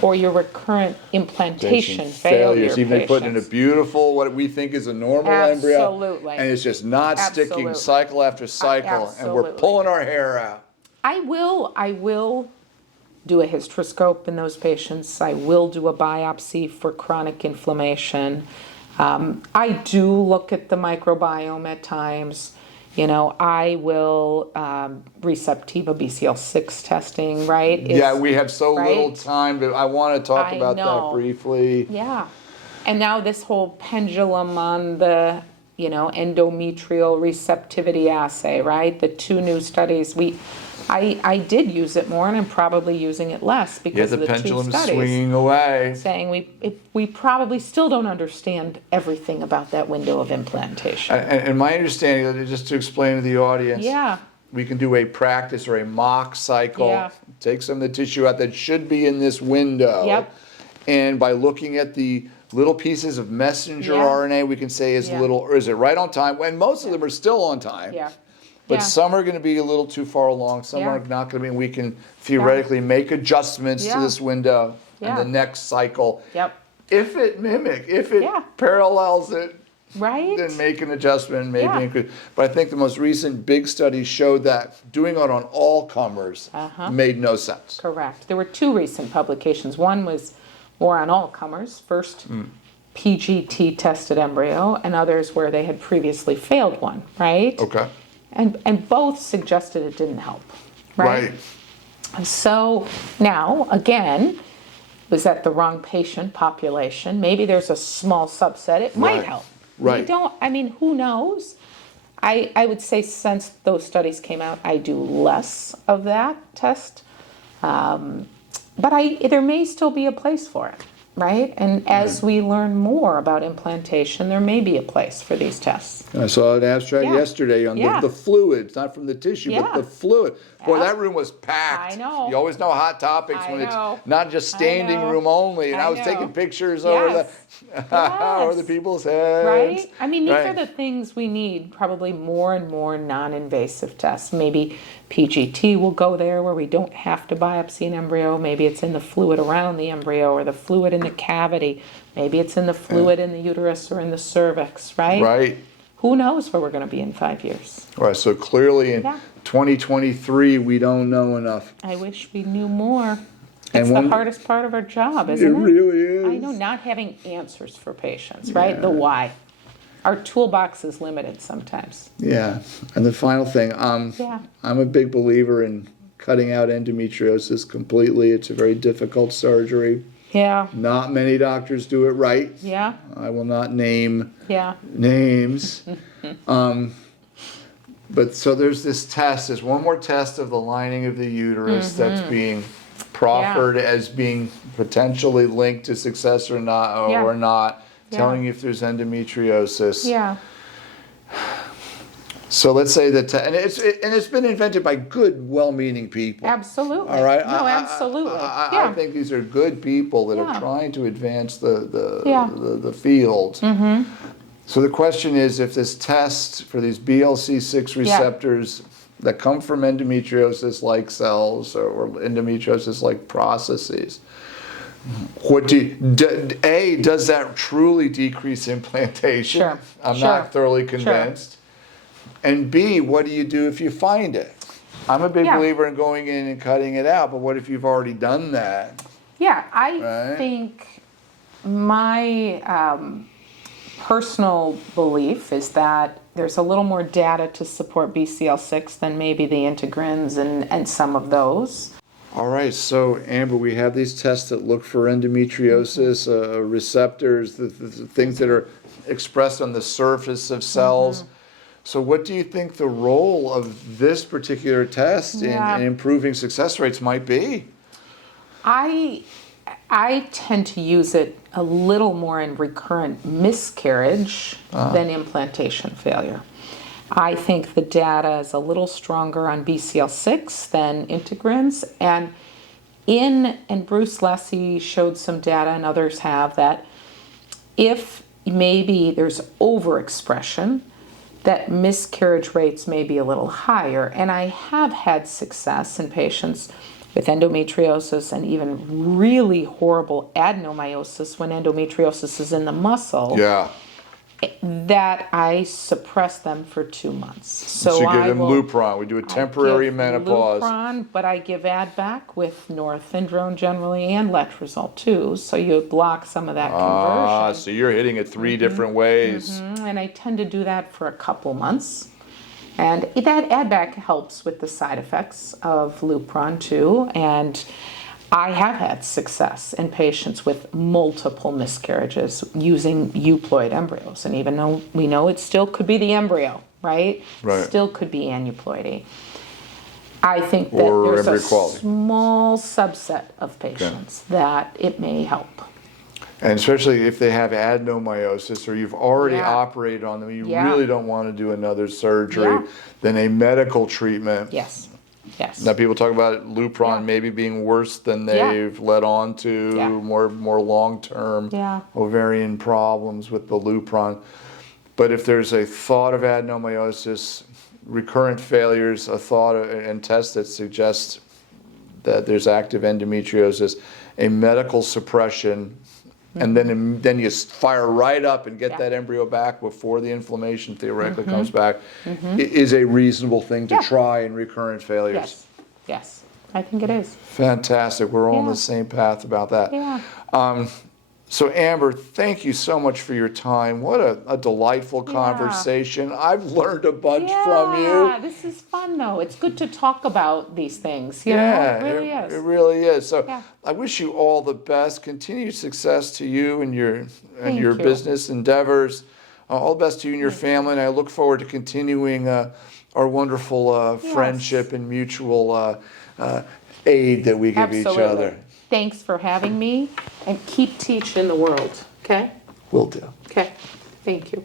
or your recurrent implantation failure patients. Even they put in a beautiful, what we think is a normal embryo. And it's just not sticking cycle after cycle. And we're pulling our hair out. I will do a hysteroscope in those patients. I will do a biopsy for chronic inflammation. I do look at the microbiome at times. I will receptiva BCL6 testing, right? We have so little time, but I want to talk about that briefly. Yeah. And now this whole pendulum on the, endometrial receptivity assay, right? The two new studies, I did use it more, and I'm probably using it less because of the two studies. The pendulum's swinging away. Saying we probably still don't understand everything about that window of implantation. And my understanding, just to explain to the audience, we can do a practice or a mock cycle, take some of the tissue out that should be in this window, and by looking at the little pieces of messenger RNA, we can say is it right on time? And most of them are still on time. But some are going to be a little too far along. Some are not going to be. And we can theoretically make adjustments to this window in the next cycle. If it parallels it. Right? then make an adjustment, maybe Yeah. increase. But I think the most recent big study showed that doing it on all comers made no sense. Correct. There were 2 recent publications. One was more on all comers, first PGT tested embryo, and others where they had previously failed one, right? Okay. And both suggested it didn't help, right? So now, again, was that the wrong patient population? Maybe there's a small subset. It might Right. help. Right. We don't, I mean, who knows? I would say since those studies came out, I do less of that test. But there may still be a place for it, right? And as we learn more about implantation, there may be a place for these tests. I saw an abstract Yeah. yesterday on Yeah. the fluids, not from the tissue, but Yeah. the fluid. Boy, Yeah. that room was packed. I know. You always know hot topics I when know. it's not just standing know. room only. And I, I was know. taking pictures over the over the Yes. people's heads. Right? I mean, these Right. are the things we need, probably more and more non-invasive tests. Maybe PGT will go there where we don't have to biopsy an embryo. Maybe it's in the fluid around the embryo or the fluid in the cavity. Maybe it's in the fluid in the uterus or in the cervix, right? Right. Who knows where we're going to be in 5 years? All right. So clearly in Yeah. 2023, we don't know enough. I wish we knew more. And It's the one- hardest part of our job, It isn't it? really is. I know, not having answers for patients, right? Yeah. The why. Our toolbox is limited sometimes. Yeah. And the final thing, Yeah. I'm a big believer in cutting out endometriosis completely. It's a very difficult surgery. Yeah, Not many doctors do it right. yeah, I will not name yeah. names. But so there's this test, there's one more test of the lining of the uterus that's being proffered as being potentially linked to success or not, Yeah. Yeah. telling you if there's endometriosis. Yeah, So let's say that, and it's been invented by good, well-meaning people. absolutely. All right. No, absolutely. I Yeah. think these are good people that Yeah. are trying to advance the Yeah. field. So the question is, if this test for these BLC6 receptors that come from endometriosis-like cells or endometriosis-like processes, does that truly decrease implantation? Sure, I'm sure, not thoroughly convinced. And B, what do you do if you find it? I'm a big Yeah. believer in going in and cutting it out, but what if you've already done that? Yeah, I Right. think my personal belief is that there's a little more data to support BCL6 than maybe the integrins and some of those. All right, so Amber, we have these tests that look for endometriosis, receptors, the things that are expressed on the surface of cells. So what do you think the role of this particular test Yeah. in improving success rates might be? I tend to use it a little more in recurrent miscarriage than implantation failure. I think the data is a little stronger on BCL6 than integrins, and Bruce Lessy showed some data, and others have, that if maybe there's overexpression, that miscarriage rates may be a little higher. And I have had success in patients with endometriosis and even really horrible adenomyosis when endometriosis is in the muscle, Yeah. that I suppress them for 2 months. So you give them Lupron. We do a temporary menopause. Lupron, but I give Advac with norethindrone generally and letrozole too. So you block some of that conversion. So you're hitting it 3 different ways. And I tend to do that for a couple months. And that Advac helps with the side effects of Lupron too. And I have had success in patients with multiple miscarriages using euploid embryos. And even though we know it still could be the embryo, right? Right. Still could be aneuploidy. I think that Or there's a embryo quality. small subset of patients that it may help. And especially if they have adenomyosis or you've already Yeah. operated on them, you Yeah. really don't want to do another surgery, Yeah. then a medical treatment. Yes. Yes. Now people talk about Lupron Yeah. maybe being worse than Yeah. they've led on to, Yeah. more long-term Yeah. ovarian problems with the Lupron. But if there's a thought of adenomyosis, recurrent failures, a thought and test that suggests that there's active endometriosis, a medical suppression and then you fire right up and get Yeah. that embryo back before the inflammation theoretically comes back, is a reasonable thing to Yeah. try in recurrent failures. Yes, yes, I think it is. Fantastic. We're all on Yeah. the same path about that. Yeah. So Amber, thank you so much for your time. What a delightful conversation. I've learned a bunch from you. Yeah, this is fun though. It's good to talk about these things. You know, it really is. It really is. So Yeah. I wish you all the best. Continued success to you and your Thank you. business endeavors. All the best to you and your family. And I look forward to continuing our wonderful friendship and mutual aid that we give each Absolutely. other. Thanks for having me, and keep teaching the world. Okay? Will do. Okay. Thank you.